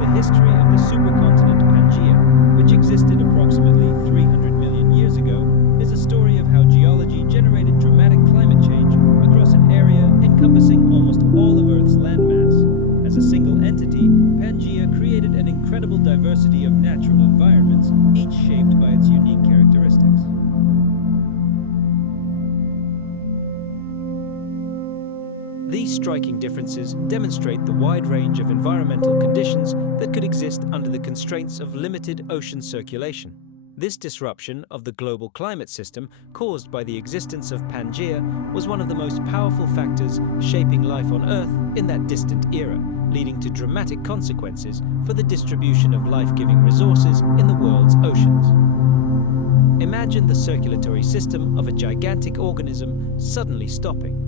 The history of the supercontinent Pangea, which existed approximately 300 million years ago, is a story of how geology generated dramatic climate change across an area encompassing almost all of Earth's landmass. As a single entity, Pangea created an incredible diversity of natural environments, each shaped by its unique characteristics. These striking differences demonstrate the wide range of environmental conditions that could exist under the constraints of limited ocean circulation. This disruption of the global climate system caused by the existence of Pangea was one of the most powerful factors shaping life on Earth in that distant era, leading to dramatic consequences for the distribution of life-giving resources in the world's oceans. Imagine the circulatory system of a gigantic organism suddenly stopping.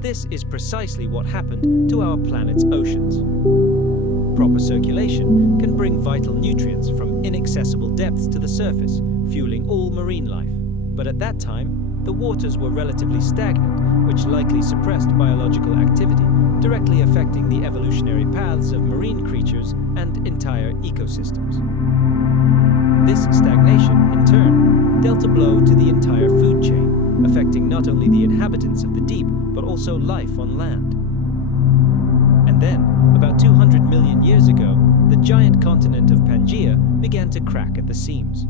This is precisely what happened to our planet's oceans. Proper circulation can bring vital nutrients from inaccessible depths to the surface, fueling all marine life. But at that time, the waters were relatively stagnant, which likely suppressed biological activity, directly affecting the evolutionary paths of marine creatures and entire ecosystems. This stagnation, in turn, dealt a blow to the entire food chain, affecting not only the inhabitants of the deep, but also life on land. And then, about 200 million years ago, the giant continent of Pangea began to crack at the seams.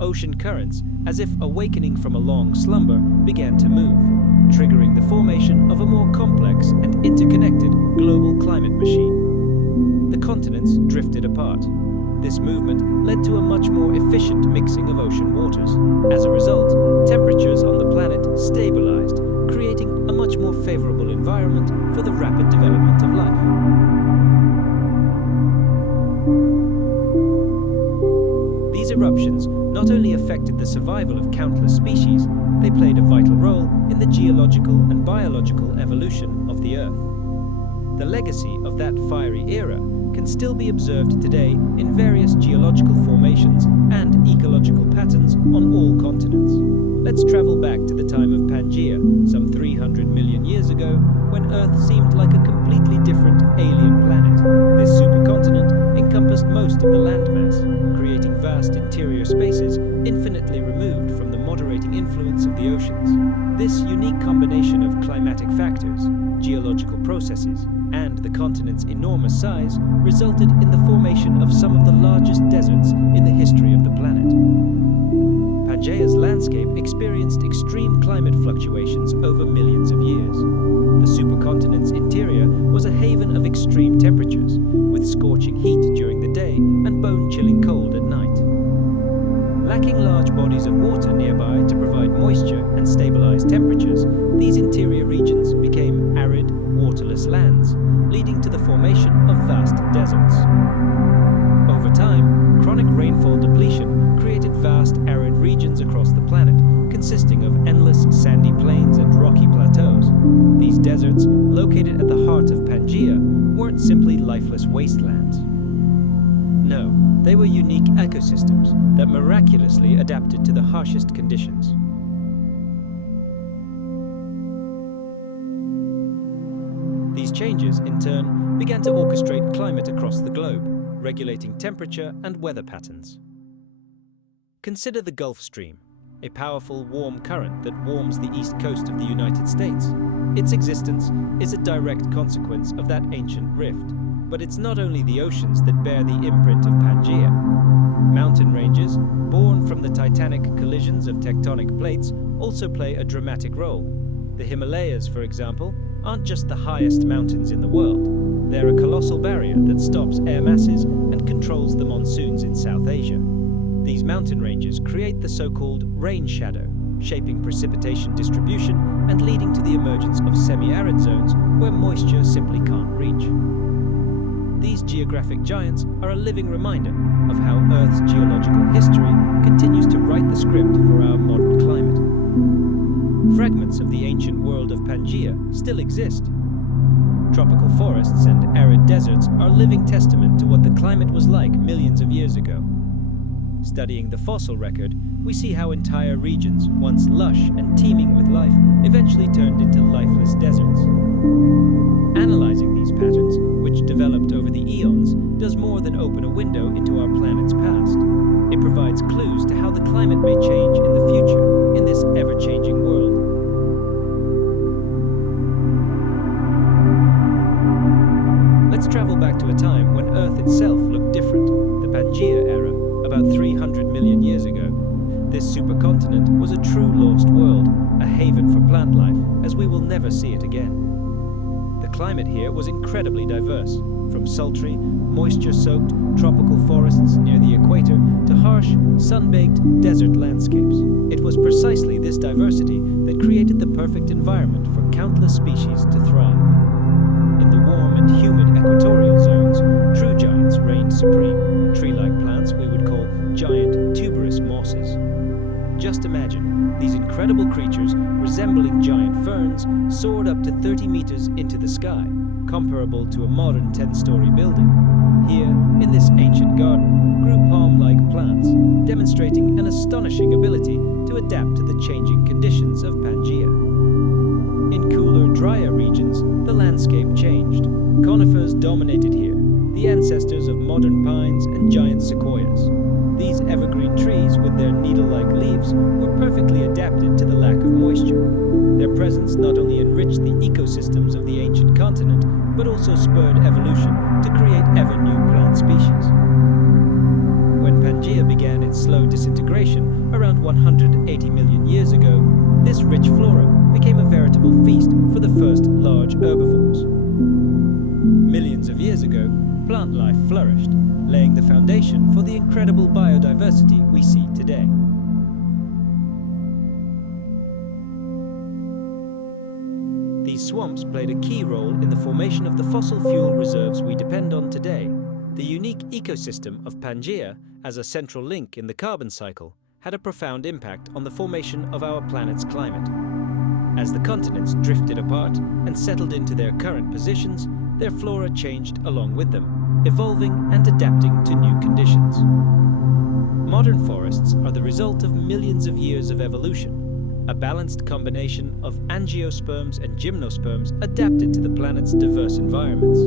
Ocean currents, as if awakening from a long slumber, began to move, triggering the formation of a more complex and interconnected global climate machine. The continents drifted apart. This movement led to a much more efficient mixing of ocean waters. As a result, temperatures on the planet stabilized, creating a much more favorable environment for the rapid development of life. These eruptions not only affected the survival of countless species, they played a vital role in the geological and biological evolution of the Earth. The legacy of that fiery era can still be observed today in various geological formations and ecological patterns on all continents. Let's travel back to the time of Pangea, some 300 million years ago, when Earth seemed like a completely different alien planet. This supercontinent encompassed most of the landmass, creating vast interior spaces infinitely removed from the moderating accelerating influence of the oceans. This unique combination of climatic factors, geological processes, and the continent's enormous size resulted in the formation of some of the largest deserts in the history of the planet. Pangea's landscape experienced extreme climate fluctuations over millions of years. The supercontinent's interior was a haven of extreme temperatures, with scorching heat during the day and bone-chilling cold at night. Lacking large bodies of water nearby to provide moisture and stabilize temperatures, these interior regions became arid, waterless lands, leading to the formation of vast deserts. Over time, chronic rainfall depletion created vast arid regions across the planet, consisting of endless sandy plains and rocky plateaus. These deserts, located at the heart of Pangea, weren't simply lifeless wastelands. No, they were unique ecosystems that miraculously adapted to the harshest conditions. These changes, in turn, began to orchestrate climate across the globe, regulating temperature and weather patterns. Consider the Gulf Stream, a powerful warm current that warms the east coast of the United States. Its existence is a direct consequence of that ancient rift. But it's not only the oceans that bear the imprint of Pangea. Mountain ranges, born from the titanic collisions of tectonic plates, also play a dramatic role. The Himalayas, for example, aren't just the highest mountains in the world. They're a colossal barrier that stops air masses and controls the monsoons in South Asia. These mountain ranges create the so-called rain shadow, shaping precipitation distribution and leading to the emergence of semi-arid zones where moisture simply can't reach. These geographic giants are a living reminder of how Earth's geological history continues to write the script for our modern climate. Fragments of the ancient world of Pangea still exist. Tropical forests and arid deserts are living testament to what the climate was like millions of years ago. Studying the fossil record, we see how entire regions, once lush and teeming with life, eventually turned into lifeless deserts. Analyzing these patterns, which developed over the eons, does more than open a window into our planet's past. It provides clues to how the climate may change in the future, in this ever-changing world. Let's travel back to a time when Earth itself looked different, the Pangea era, about 300 million years ago. This supercontinent was a true lost world, a haven for plant life, as we will never see it again. The climate here was incredibly diverse, from sultry, moisture-soaked tropical forests near the equator to harsh, sun-baked desert landscapes. It was precisely this diversity that created the perfect environment for countless species to thrive. In the warm and humid equatorial zones, true giants reigned supreme, tree-like plants we would call giant tuberous mosses. Just imagine, these incredible creatures, resembling giant ferns, soared up to 30 meters into the sky, comparable to a modern 10-story building. Here, in this ancient garden, grew palm-like plants, demonstrating an astonishing ability to adapt to the changing conditions of Pangea. In cooler, drier regions, the landscape changed. Conifers dominated here, the ancestors of modern pines and giant sequoias. These evergreen trees, with their needle-like leaves, were perfectly adapted to the lack of moisture. Their presence not only enriched the ecosystems of the ancient continent, but also spurred evolution to create ever-new plant species. When Pangea began its slow disintegration around 180 million years ago, this rich flora became a veritable feast for the first large herbivores. Millions of years ago, plant life flourished, laying the foundation for the incredible biodiversity we see today. These swamps played a key role in the formation of the fossil fuel reserves we depend on today. The unique ecosystem of Pangea, as a central link in the carbon cycle, had a profound impact on the formation of our planet's climate. As the continents drifted apart and settled into their current positions, their flora changed along with them, evolving and adapting to new conditions. Modern forests are the result of millions of years of evolution, a balanced combination of angiosperms and gymnosperms adapted to the planet's diverse environments.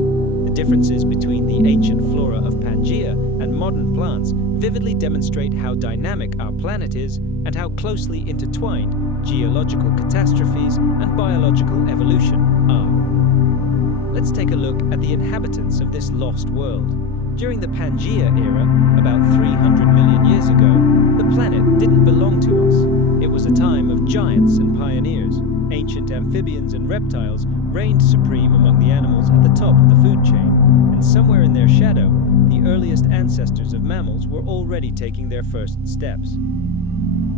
The differences between the ancient flora of Pangea and modern plants vividly demonstrate how dynamic our planet is and how closely intertwined geological catastrophes and biological evolution are. Let's take a look at the inhabitants of this lost world. During the Pangea era, about 300 million years ago, the planet didn't belong to us. It was a time of giants and pioneers. Ancient amphibians and reptiles reigned supreme among the animals at the top of the food chain, and somewhere in their shadow, the earliest ancestors of mammals were already taking their first steps.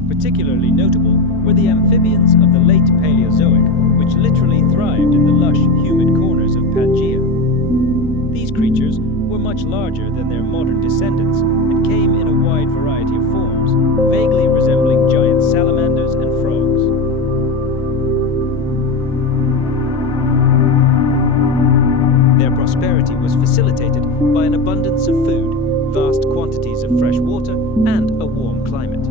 Particularly notable were the amphibians of the late Paleozoic, which literally thrived in the lush, humid corners of Pangea. These creatures were much larger than their modern descendants and came in a wide variety of forms, vaguely resembling giant salamanders and frogs. Their prosperity was facilitated by an abundance of food, vast quantities of fresh water, and a warm climate.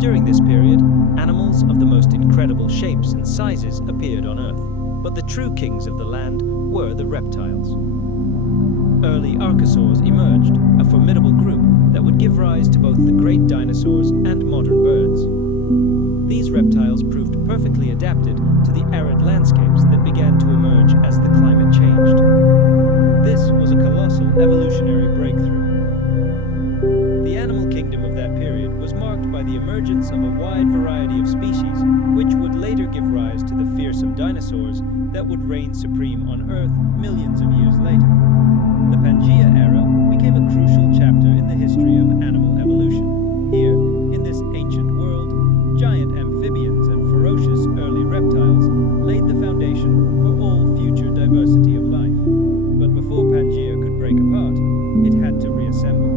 During this period, animals of the most incredible shapes and sizes appeared on Earth, but the true kings of the land were the reptiles. Early archosaurs emerged, a formidable group that would give rise to both the great dinosaurs and modern birds. These reptiles proved perfectly adapted to the arid landscapes that began to emerge as the climate changed. This was a colossal evolutionary breakthrough. The animal kingdom of that period was marked by the emergence of a wide variety of species, which would later give rise to the fearsome dinosaurs that would reign supreme on Earth millions of years later. The Pangea era became a crucial chapter in the history of animal evolution. Here, in this ancient world, giant amphibians and ferocious early reptiles laid the foundation for all future diversity of life. But before Pangea could break apart, it had to reassemble.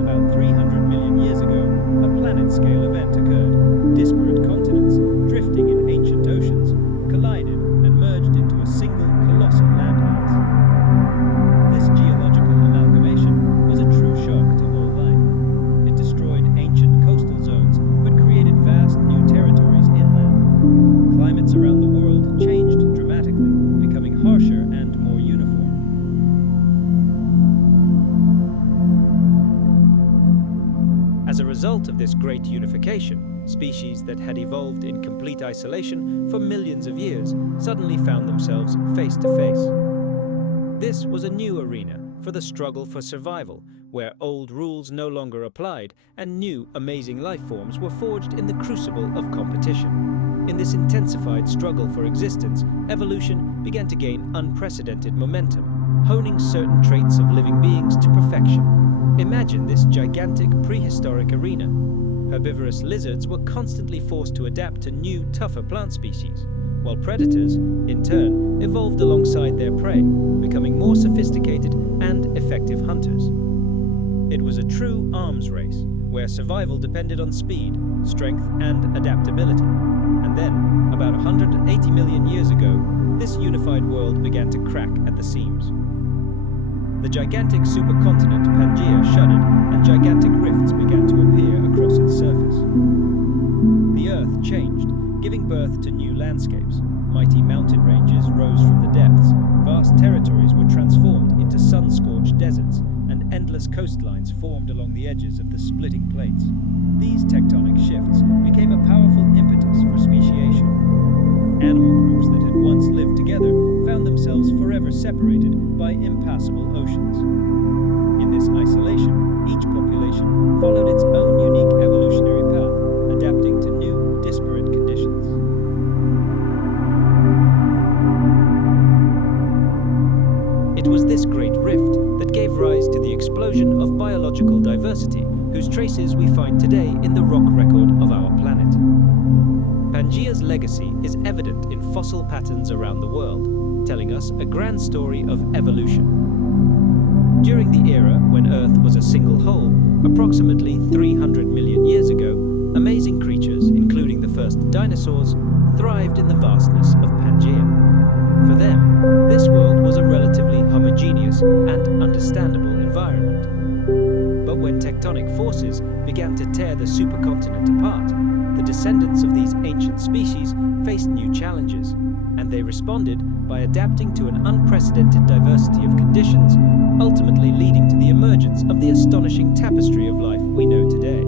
About 300 million years ago, a planet-scale event occurred. Disparate continents, drifting in ancient oceans, collided and merged into a single colossal landmass. This geological amalgamation was a true shock to all life. It destroyed ancient coastal zones, but created vast new territories inland. Climates around the world changed dramatically, becoming harsher and more uniform. As a result of this great unification, species that had evolved in complete isolation for millions of years suddenly found themselves face to face. This was a new arena for the struggle for survival, where old rules no longer applied and new, amazing life forms were forged in the crucible of competition. In this intensified struggle for existence, evolution began to gain unprecedented momentum, honing certain traits of living beings to perfection. Imagine this gigantic prehistoric arena. Herbivorous lizards were constantly forced to adapt to new, tougher plant species, while predators, in turn, evolved alongside their prey, becoming more sophisticated and effective hunters. It was a true arms race, where survival depended on speed, strength, and adaptability. And then, about 180 million years ago, this unified world began to crack at the seams. The gigantic supercontinent Pangea shuddered, and gigantic rifts began to appear across its surface. The Earth changed, giving birth to new landscapes. Mighty mountain ranges rose from the depths, vast territories were transformed into sun-scorched deserts, and endless coastlines formed along the edges of the splitting plates. These tectonic shifts became a powerful impetus for speciation. Animal groups that had once lived together found themselves forever separated by impassable oceans. In this isolation, each population followed its own unique evolutionary path, adapting to new, disparate conditions. It was this great rift that gave rise to the explosion of biological diversity, whose traces we find today in the rock record of our planet. Pangea's legacy is evident in fossil patterns around the world, telling us a grand story of evolution. During the era when Earth was a single whole, approximately 300 million years ago, amazing creatures, including the first dinosaurs, thrived in the vastness of Pangea. For them, this world was a relatively homogeneous and understandable environment. But when tectonic forces began to tear the supercontinent apart, the descendants of these ancient species faced new challenges, and they responded by adapting to an unprecedented diversity of conditions, ultimately leading to the emergence of the astonishing tapestry of life we know today.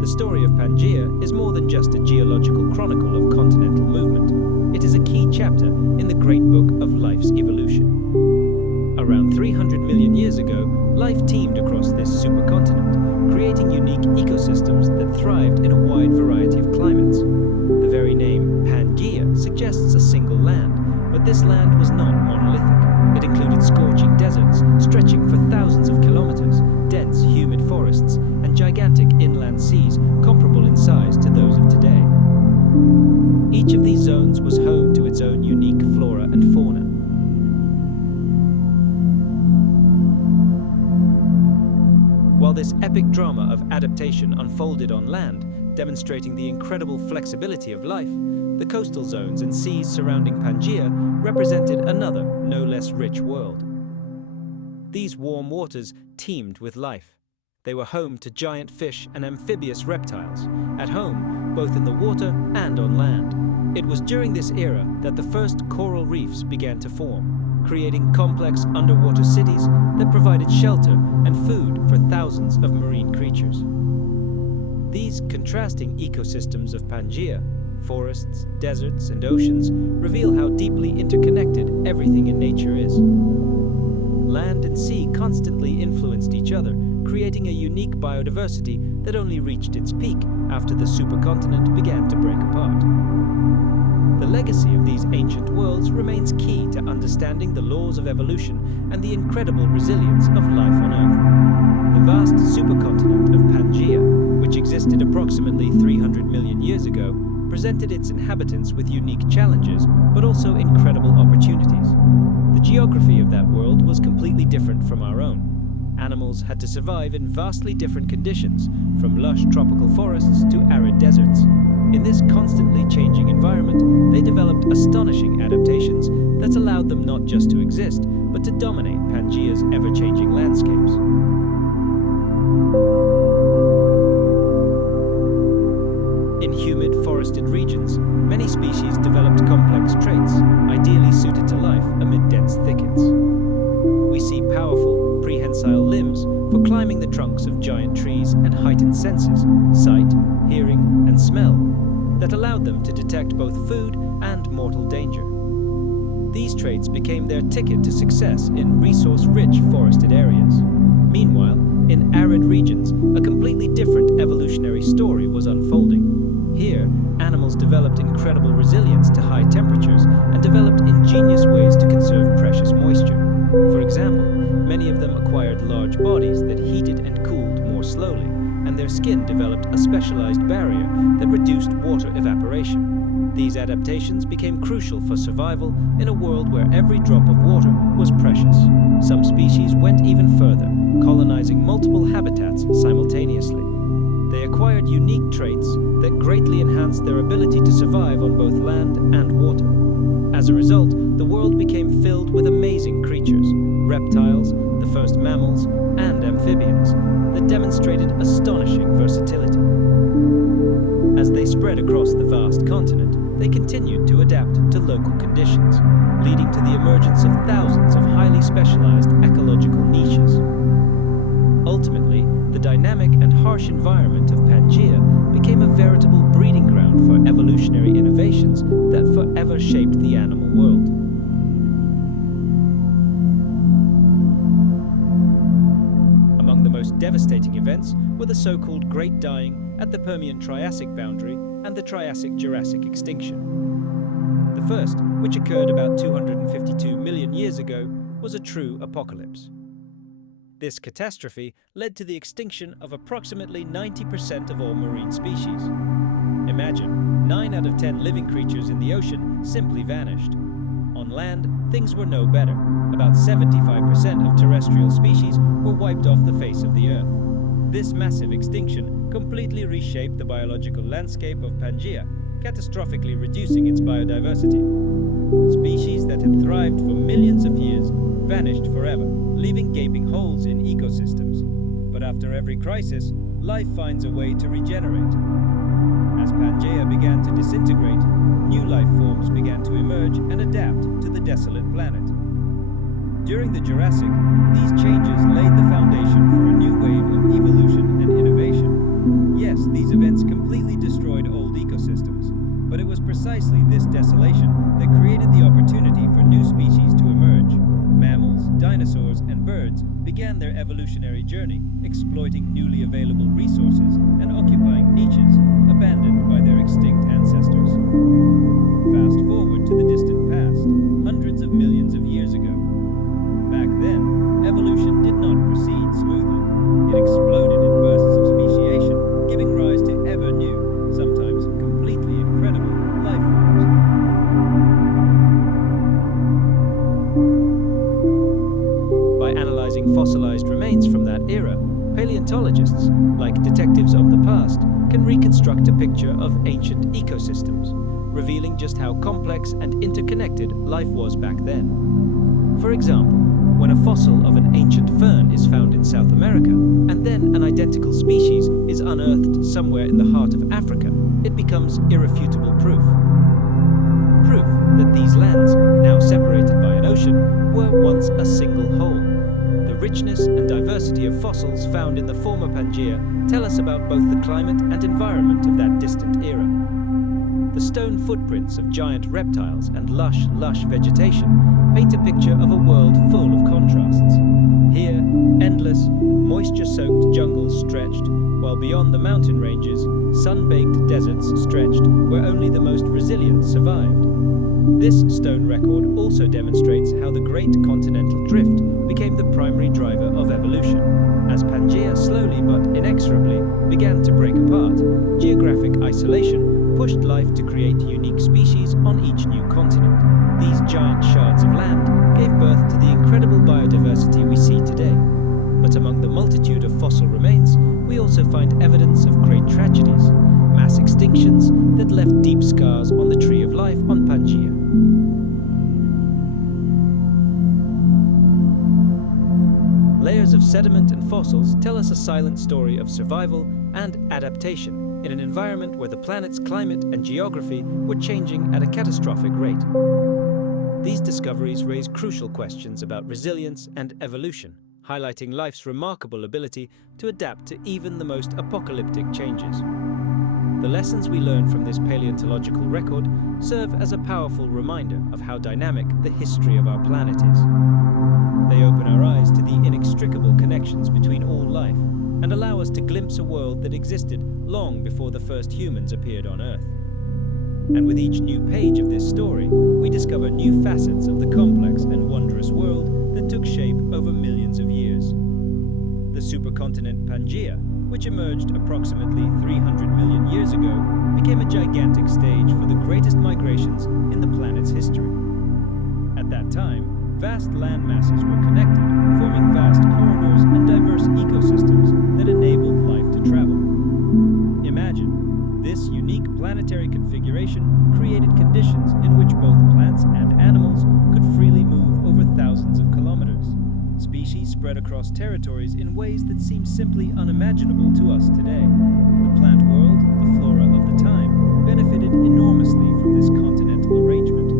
The story of Pangea is more than just a geological chronicle of continental movement. It is a key chapter in the great book of life's evolution. Around 300 million years ago, life teemed across this supercontinent, creating unique ecosystems that thrived in a wide variety of climates. The very name Pangea suggests a single land, but this land was not monolithic. It included scorching deserts stretching for thousands of kilometers, dense, humid forests, and gigantic inland seas comparable in size to those of today. Each of these zones was home to its own unique flora and fauna. While this epic drama of adaptation unfolded on land, demonstrating the incredible flexibility of life, the coastal zones and seas surrounding Pangea represented another, no less rich world. These warm waters teemed with life. They were home to giant fish and amphibious reptiles, at home both in the water and on land. It was during this era that the first coral reefs began to form, creating complex underwater cities that provided shelter and food for thousands of marine creatures. These contrasting ecosystems of Pangea, forests, deserts, and oceans, reveal how deeply interconnected everything in nature is. Land and sea constantly influenced each other, creating a unique biodiversity that only reached its peak after the supercontinent began to break apart. The legacy of these ancient worlds remains key to understanding the laws of evolution and the incredible resilience of life on Earth. The vast supercontinent of Pangea, which existed approximately 300 million years ago, presented its inhabitants with unique challenges, but also incredible opportunities. The geography of that world was completely different from our own. Animals had to survive in vastly different conditions, from lush tropical forests to arid deserts. In this constantly changing environment, they developed astonishing adaptations that allowed them not just to exist, but to dominate Pangea's ever-changing landscapes. In humid, forested regions, many species developed complex traits, ideally suited to life amid dense thickets. We see powerful, prehensile limbs for climbing the trunks of giant trees and heightened senses, sight, hearing, and smell, that allowed them to detect both food and mortal danger. These traits became their ticket to success in resource-rich forested areas. Meanwhile, in arid regions, a completely different evolutionary story was unfolding. Here, animals developed incredible resilience to high temperatures and developed ingenious ways to conserve precious moisture. For example, many of them acquired large bodies that heated and cooled more slowly, and their skin developed a specialized barrier that reduced water evaporation. These adaptations became crucial for survival in a world where every drop of water was precious. Some species went even further, colonizing multiple habitats simultaneously. They acquired unique traits that greatly enhanced their ability to survive on both land and water. As a result, the world became filled with amazing creatures, reptiles, the first mammals, and amphibians, that demonstrated astonishing versatility. As they spread across the vast continent, they continued to adapt to local conditions, leading to the emergence of thousands of highly specialized ecological niches. Ultimately, the dynamic and harsh environment of Pangea became a veritable breeding ground for evolutionary innovations that forever shaped the animal world. Among the most devastating events were the so-called Great Dying at the Permian-Triassic boundary and the Triassic-Jurassic extinction. The first, which occurred about 252 million years ago, was a true apocalypse. This catastrophe led to the extinction of approximately 90% of all marine species. Imagine, 9 out of 10 living creatures in the ocean simply vanished. On land, things were no better. About 75% of terrestrial species were wiped off the face of the Earth. This massive extinction completely reshaped the biological landscape of Pangea, catastrophically reducing its biodiversity. Species that had thrived for millions of years vanished forever, leaving gaping holes in ecosystems. But after every crisis, life finds a way to regenerate. As Pangea began to disintegrate, new life forms began to emerge and adapt to the desolate planet. During the Jurassic, these changes laid the foundation for a new wave of evolution and innovation. Yes, these events completely destroyed old ecosystems, but it was precisely this desolation that created the opportunity for new species to emerge. Mammals, dinosaurs, and birds began their evolutionary journey, exploiting newly available resources and occupying niches abandoned by their extinct ancestors. Fast forward to the distant past, hundreds of millions of years ago. Back then, evolution did not proceed smoothly. It exploded in bursts of speciation, giving rise to ever new, sometimes completely incredible, life forms. By analyzing fossilized remains from that era, paleontologists, like detectives of the past, can reconstruct a picture of ancient ecosystems, revealing just how complex and interconnected life was back then. For example, when a fossil of an ancient fern is found in South America, and then an identical species is unearthed somewhere in the heart of Africa, it becomes irrefutable proof. Proof that these lands, now separated by an ocean, were once a single whole. The richness and diversity of fossils found in the former Pangea tell us about both the climate and environment of that distant era. The stone footprints of giant reptiles and lush vegetation paint a picture of a world full of contrasts. Here, endless, moisture-soaked jungles stretched, while beyond the mountain ranges, sun-baked deserts stretched where only the most resilient survived. This stone record also demonstrates how the great continental drift became the primary driver of evolution. As Pangea slowly but inexorably began to break apart, geographic isolation pushed life to create unique species on each new continent. These giant shards of land gave birth to the incredible biodiversity we see today. But among the multitude of fossil remains, we also find evidence of great tragedies, mass extinctions that left deep scars on the tree of life on Pangea. Layers of sediment and fossils tell us a silent story of survival and adaptation in an environment where the planet's climate and geography were changing at a catastrophic rate. These discoveries raise crucial questions about resilience and evolution, highlighting life's remarkable ability to adapt to even the most apocalyptic changes. The lessons we learn from this paleontological record serve as a powerful reminder of how dynamic the history of our planet is. They open our eyes to the inextricable connections between all life and allow us to glimpse a world that existed long before the first humans appeared on Earth. And with each new page of this story, we discover new facets of the complex and wondrous world that took shape over millions of years. The supercontinent Pangea, which emerged approximately 300 million years ago, became a gigantic stage for the greatest migrations in the planet's history. At that time, vast land masses were connected, forming vast corridors and diverse ecosystems that enabled life to travel. Imagine, this unique planetary configuration created conditions in which both plants and animals could freely move over thousands of kilometers. Species spread across territories in ways that seem simply unimaginable to us today. The plant world, the flora of the time, benefited enormously from this continental arrangement.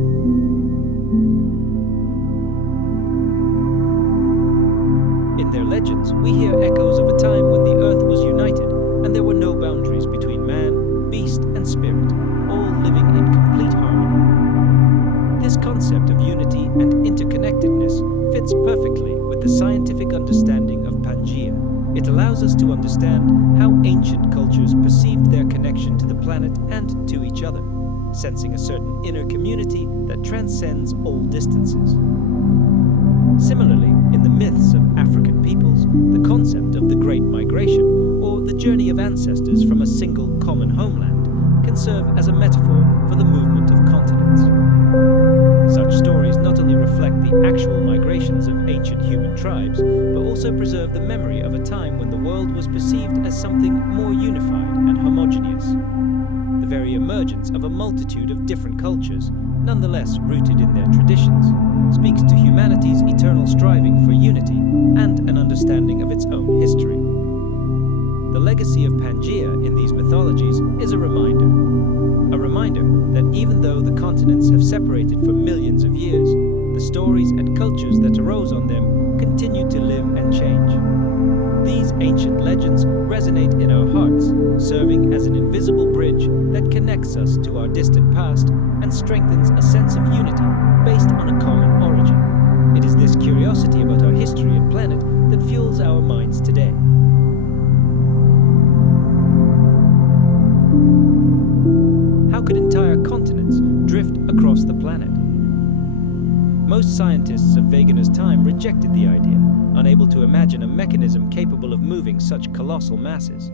In their legends, we hear echoes of a time when the Earth was united and there were no boundaries between man, beast, and spirit, all living in complete harmony. This concept of unity and interconnectedness fits perfectly with the scientific understanding of Pangea. It allows us to understand how ancient cultures perceived their connection to the planet and to each other, sensing a certain inner community that transcends all distances. Similarly, in the myths of African peoples, the concept of the Great Migration, or the journey of ancestors from a single common homeland, can serve as a metaphor for the movement of continents. Such stories not only reflect the actual migrations of ancient human tribes, but also preserve the memory of a time when the world was perceived as something more unified and homogeneous. The very emergence of a multitude of different cultures, nonetheless rooted in their traditions, speaks to humanity's eternal striving for unity and an understanding of its own history. the legacy of Pangea in these mythologies is a reminder. A reminder that even though the continents have separated for millions of years, the stories and cultures that arose on them continue to live and change. These ancient legends resonate in our hearts, serving as an invisible bridge that connects us to our distant past and strengthens a sense of unity based on a common origin. It is this curiosity about our history and planet that fuels our minds today. How could entire continents drift across the planet? Most scientists of Wegener's time rejected the idea, unable to imagine a mechanism capable of moving such colossal masses.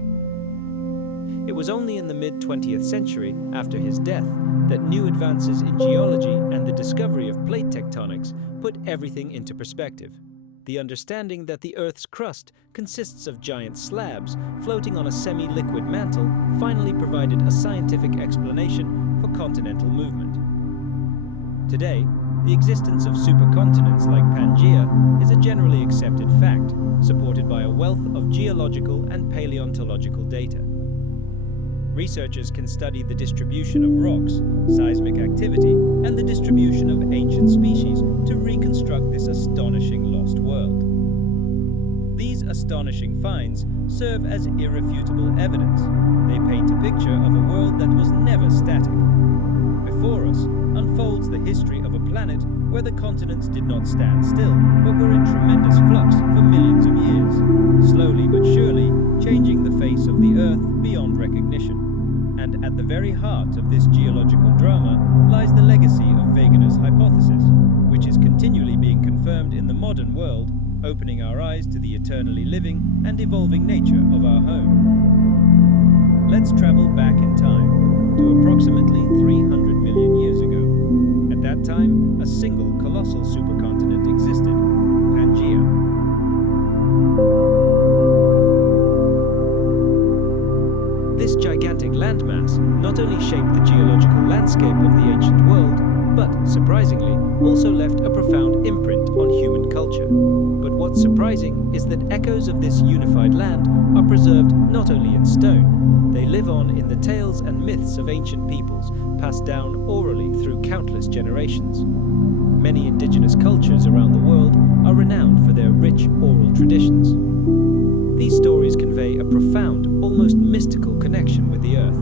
It was only in the mid-20th century, after his death, that new advances in geology and the discovery of plate tectonics put everything into perspective. The understanding that the Earth's crust consists of giant slabs floating on a semi-liquid mantle finally provided a scientific explanation for continental movement. Today, the existence of supercontinents like Pangea is a generally accepted fact, supported by a wealth of geological and paleontological data. Researchers can study the distribution of rocks, seismic activity, and the distribution of ancient species to reconstruct this astonishing lost world. These astonishing finds serve as irrefutable evidence. They paint a picture of a world that was never static. Before us unfolds the history of a planet where the continents did not stand still, but were in tremendous flux for millions of years, slowly but surely changing the face of the Earth beyond recognition. And at the very heart of this geological drama lies the legacy of Wegener's hypothesis, which is continually being confirmed in the modern world, opening our eyes to the eternally living and evolving nature of our home. Let's travel back in time to approximately 300 million years ago. At that time, a single colossal supercontinent existed, Pangea. This gigantic landmass not only shaped the geological landscape of the ancient world, but, surprisingly, also left a profound imprint on human culture. But what's surprising is that echoes of this unified land are preserved not only in stone, they live on in the tales and myths of ancient peoples, passed down orally through countless generations. Many indigenous cultures around the world are renowned for their rich oral traditions. These stories convey a profound, almost mystical connection with the Earth.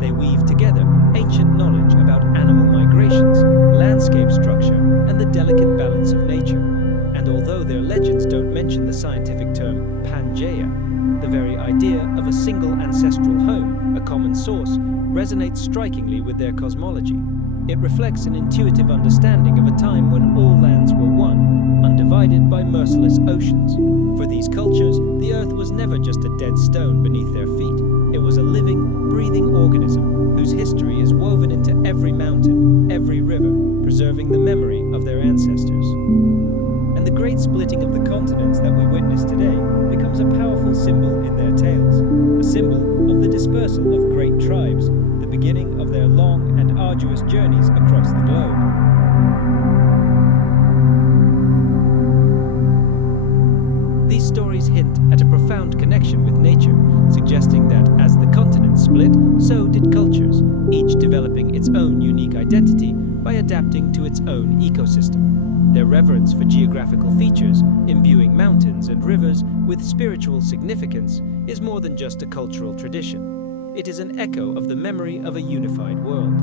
They weave together ancient knowledge about animal migrations, landscape structure, and the delicate balance of nature. And although their legends don't mention the scientific term Pangea, the very idea of a single ancestral home, a common source, resonates strikingly with their cosmology. It reflects an intuitive understanding of a time when all lands were one, undivided by merciless oceans. For these cultures, the Earth was never just a dead stone beneath their feet. It was a living, breathing organism whose history is woven into every mountain, every river, preserving the memory of their ancestors. And the great splitting of the continents that we witness today becomes a powerful symbol in their tales, a symbol of the dispersal of great tribes, the beginning of their long and arduous journeys across the globe. These stories hint at a profound connection with nature, suggesting that as the continents split, so did cultures, each developing its own unique identity by adapting to its own ecosystem. Their reverence for geographical features, imbuing mountains and rivers with spiritual significance, is more than just a cultural tradition. It is an echo of the memory of a unified world.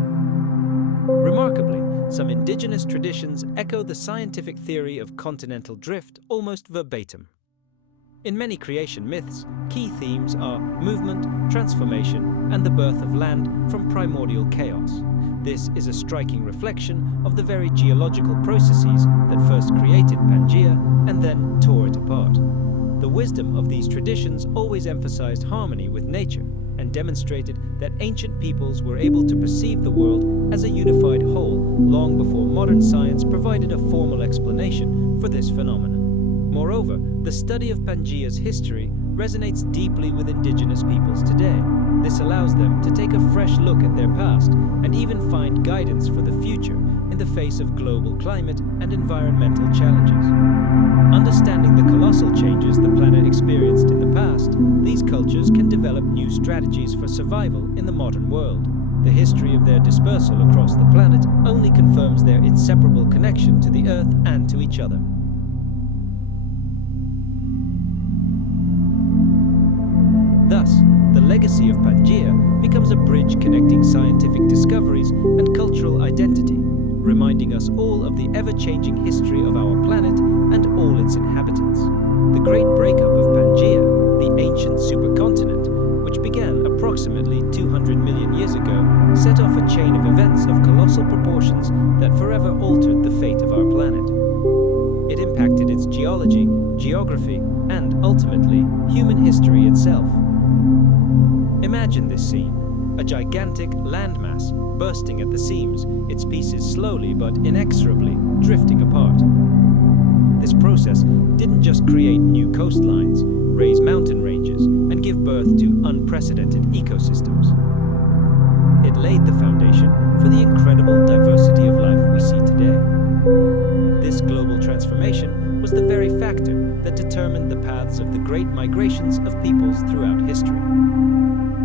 Remarkably, some indigenous traditions echo the scientific theory of continental drift almost verbatim. In many creation myths, key themes are movement, transformation, and the birth of land from primordial chaos. This is a striking reflection of the very geological processes that first created Pangea and then tore it apart. The wisdom of these traditions always emphasized harmony with nature and demonstrated that ancient peoples were able to perceive the world as a unified whole long before modern science provided a formal explanation for this phenomenon. Moreover, the study of Pangea's history resonates deeply with indigenous peoples today. This allows them to take a fresh look at their past and even find guidance for the future in the face of global climate and environmental challenges. Understanding the colossal changes the planet experienced in the past, these cultures can develop develop new strategies for survival in the modern world. The history of their dispersal across the planet only confirms their inseparable connection to the Earth and to each other. Thus, the legacy of Pangea becomes a bridge connecting scientific discoveries and cultural identity, reminding us all of the ever-changing history of our planet and all its inhabitants. The great breakup of Pangea, the ancient supercontinent, which began approximately 200 million years ago, set off a chain of events of colossal proportions that forever altered the fate of our planet. It impacted its geology, geography, and, ultimately, human history itself. Imagine this scene: a gigantic landmass bursting at the seams, its pieces slowly but inexorably drifting apart. This process didn't just create new coastlines, raise mountain ranges, and give birth to unprecedented ecosystems. It laid the foundation for the incredible diversity of life we see today. This global transformation was the very factor that determined the paths of the great migrations of peoples throughout history.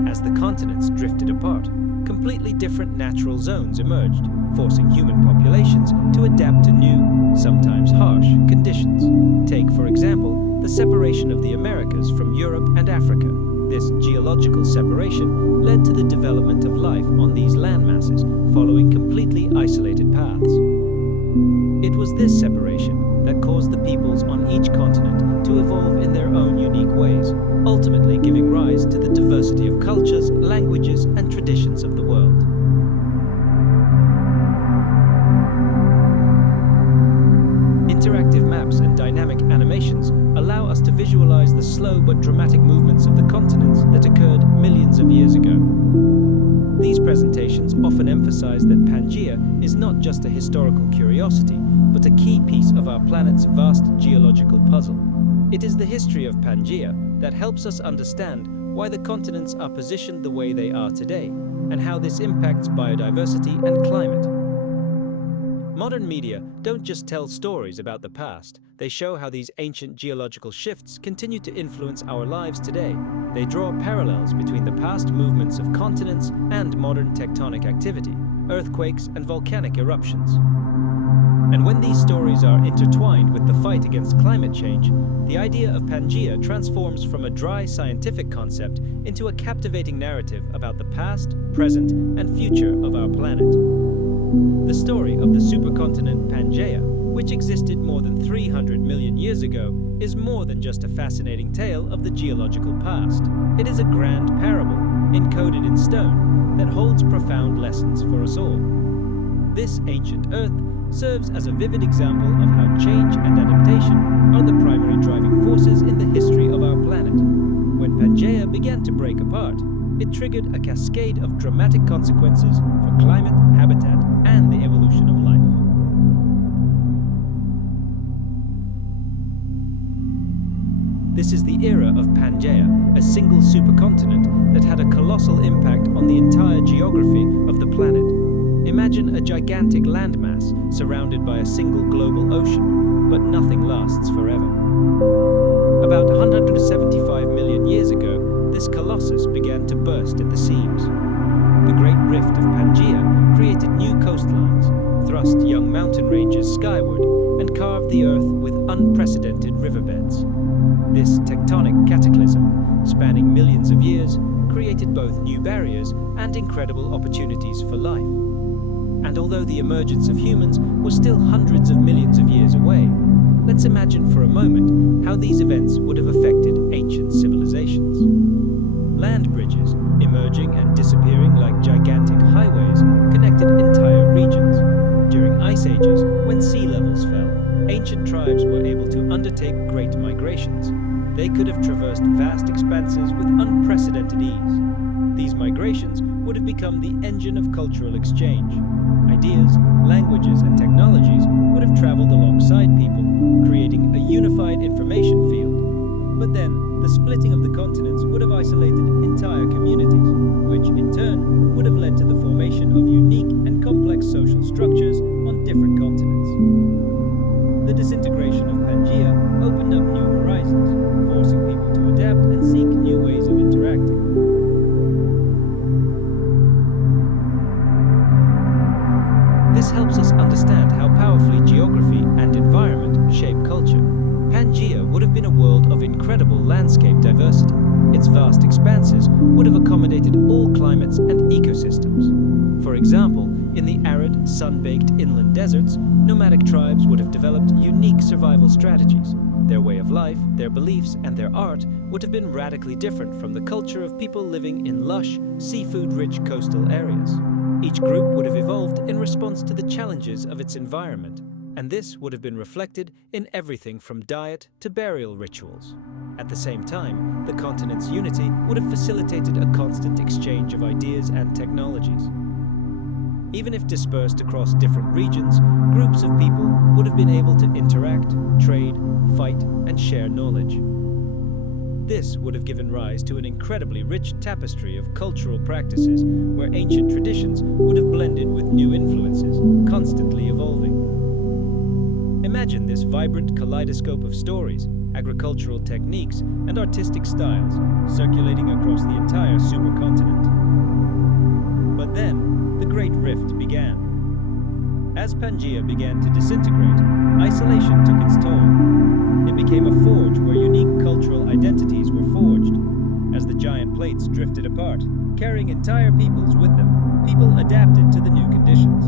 As the continents drifted apart, completely different natural zones emerged, forcing human populations to adapt to new, sometimes harsh, conditions. Take, for example, the separation of the Americas from Europe and Africa. This geological separation led to the development of life on these landmasses, following completely isolated paths. It was this separation that caused the peoples on each continent to evolve in their own unique ways, ultimately giving rise to the diversity of cultures, languages, and traditions of the world. Interactive maps and dynamic animations allow us to visualize the slow but dramatic movements of the continents that occurred millions of years ago. These presentations often emphasize that Pangea is not just a historical curiosity, but a key piece of our planet's vast geological puzzle. It is the history of Pangea that helps us understand why the continents are positioned the way they are today, and how this impacts biodiversity and climate. Modern media don't just tell stories about the past, they show how these ancient geological shifts continue to influence our lives today. They draw parallels between the past movements of continents and modern tectonic activity, earthquakes and volcanic eruptions. And when these stories are intertwined with the fight against climate change, the idea of Pangea transforms from a dry scientific concept into a captivating narrative about the past, present, and future of our planet. The story of the supercontinent Pangea, which existed more than 300 million years ago, is more than just a fascinating tale of the geological past. It is a grand parable, encoded in stone, that holds profound lessons for us all. This ancient Earth serves as a vivid example of how change and adaptation are the primary driving forces in the history of our planet. When Pangea began to break apart, it triggered a cascade of dramatic consequences for climate, habitat, and the evolution of life. This is the era of Pangea, a single supercontinent that had a colossal impact on the entire geography of the planet. Imagine a gigantic landmass surrounded by a single global ocean, but nothing lasts forever. About 175 million years ago, this colossus began to burst at the seams. The Great Rift of Pangea created new coastlines, thrust young mountain ranges skyward, and carved the Earth with unprecedented riverbeds. This tectonic cataclysm, spanning millions of years, created both new barriers and incredible opportunities for life. And although the emergence of humans was still hundreds of millions of years away, let's imagine for a moment how these events would have affected ancient civilizations. Land bridges, emerging and disappearing like gigantic highways, connected entire regions. During ice ages, when sea levels fell, ancient tribes were able to undertake great migrations. They could have traversed vast expanses with unprecedented ease. These migrations would have become the engine of cultural exchange. Ideas, languages, and technologies would have traveled alongside people, creating a unified information field. But then, the splitting of the continents would have isolated entire communities, which in turn would have led to the formation of unique and complex social structures on different continents. The disintegration of Pangea opened up new horizons, forcing people to adapt and seek new ways of interacting. incredible landscape diversity. Its vast expanses would have accommodated all climates and ecosystems. For example, in the arid, sun-baked inland deserts, nomadic tribes would have developed unique survival strategies. Their way of life, their beliefs, and their art would have been radically different from the culture of people living in lush, seafood-rich coastal areas. Each group would have evolved in response to the challenges of its environment, and this would have been reflected in everything from diet to burial rituals. At the same time, the continent's unity would have facilitated a constant exchange of ideas and technologies. Even if dispersed across different regions, groups of people would have been able to interact, trade, fight, and share knowledge. This would have given rise to an incredibly rich tapestry of cultural practices where ancient traditions would have blended with new influences, constantly evolving. Imagine this vibrant kaleidoscope of stories, agricultural techniques, and artistic styles circulating across the entire supercontinent. But then, the Great Rift began. As Pangea began to disintegrate, isolation took its toll. It became a forge where unique cultural identities were forged. As the giant plates drifted apart, carrying entire peoples with them, people adapted to the new conditions.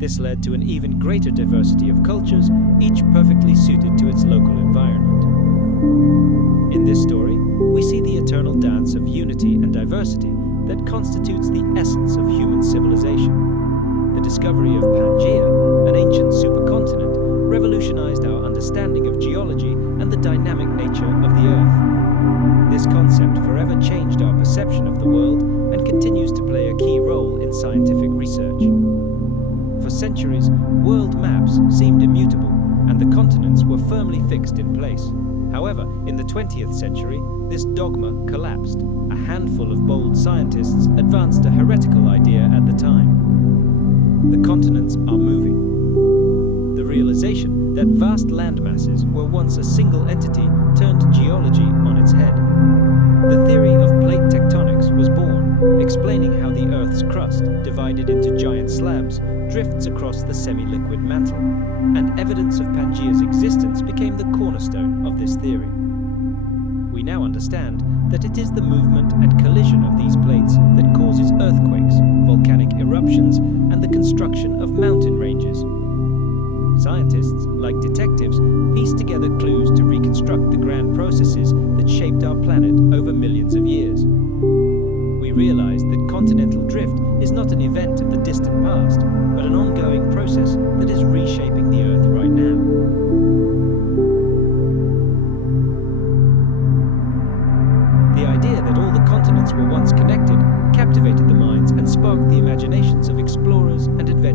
This led to an even greater diversity of cultures, each perfectly suited to its local environment. In this story, we see the eternal dance of unity and diversity that constitutes the essence of human civilization. The discovery of Pangea, an ancient supercontinent, revolutionized our understanding of geology and the dynamic nature of the Earth. This concept forever changed our perception of the world and continues to play a key role in scientific research. For centuries, world maps seemed immutable, and the continents were firmly fixed in place. However, in the 20th century, this dogma collapsed. A handful of bold scientists advanced a heretical idea at the time. The continents are moving. The realization that vast landmasses were once a single entity turned geology on its head. The theory of plate tectonics was born, explaining how the Earth's crust, divided into giant slabs, drifts across the semi-liquid mantle, and evidence of Pangea's existence became the cornerstone of this theory. We now understand that it is the movement and collision of these plates that causes earthquakes, volcanic eruptions, and the construction of mountain ranges. Scientists, like detectives, piece together clues to reconstruct the grand processes that shaped our planet over millions of years. We realize that continental drift is not an event of the distant past, but an ongoing process that is reshaping the Earth right now. The idea that all the continents were once connected captivated the minds and sparked the imaginations of explorers and adventurers.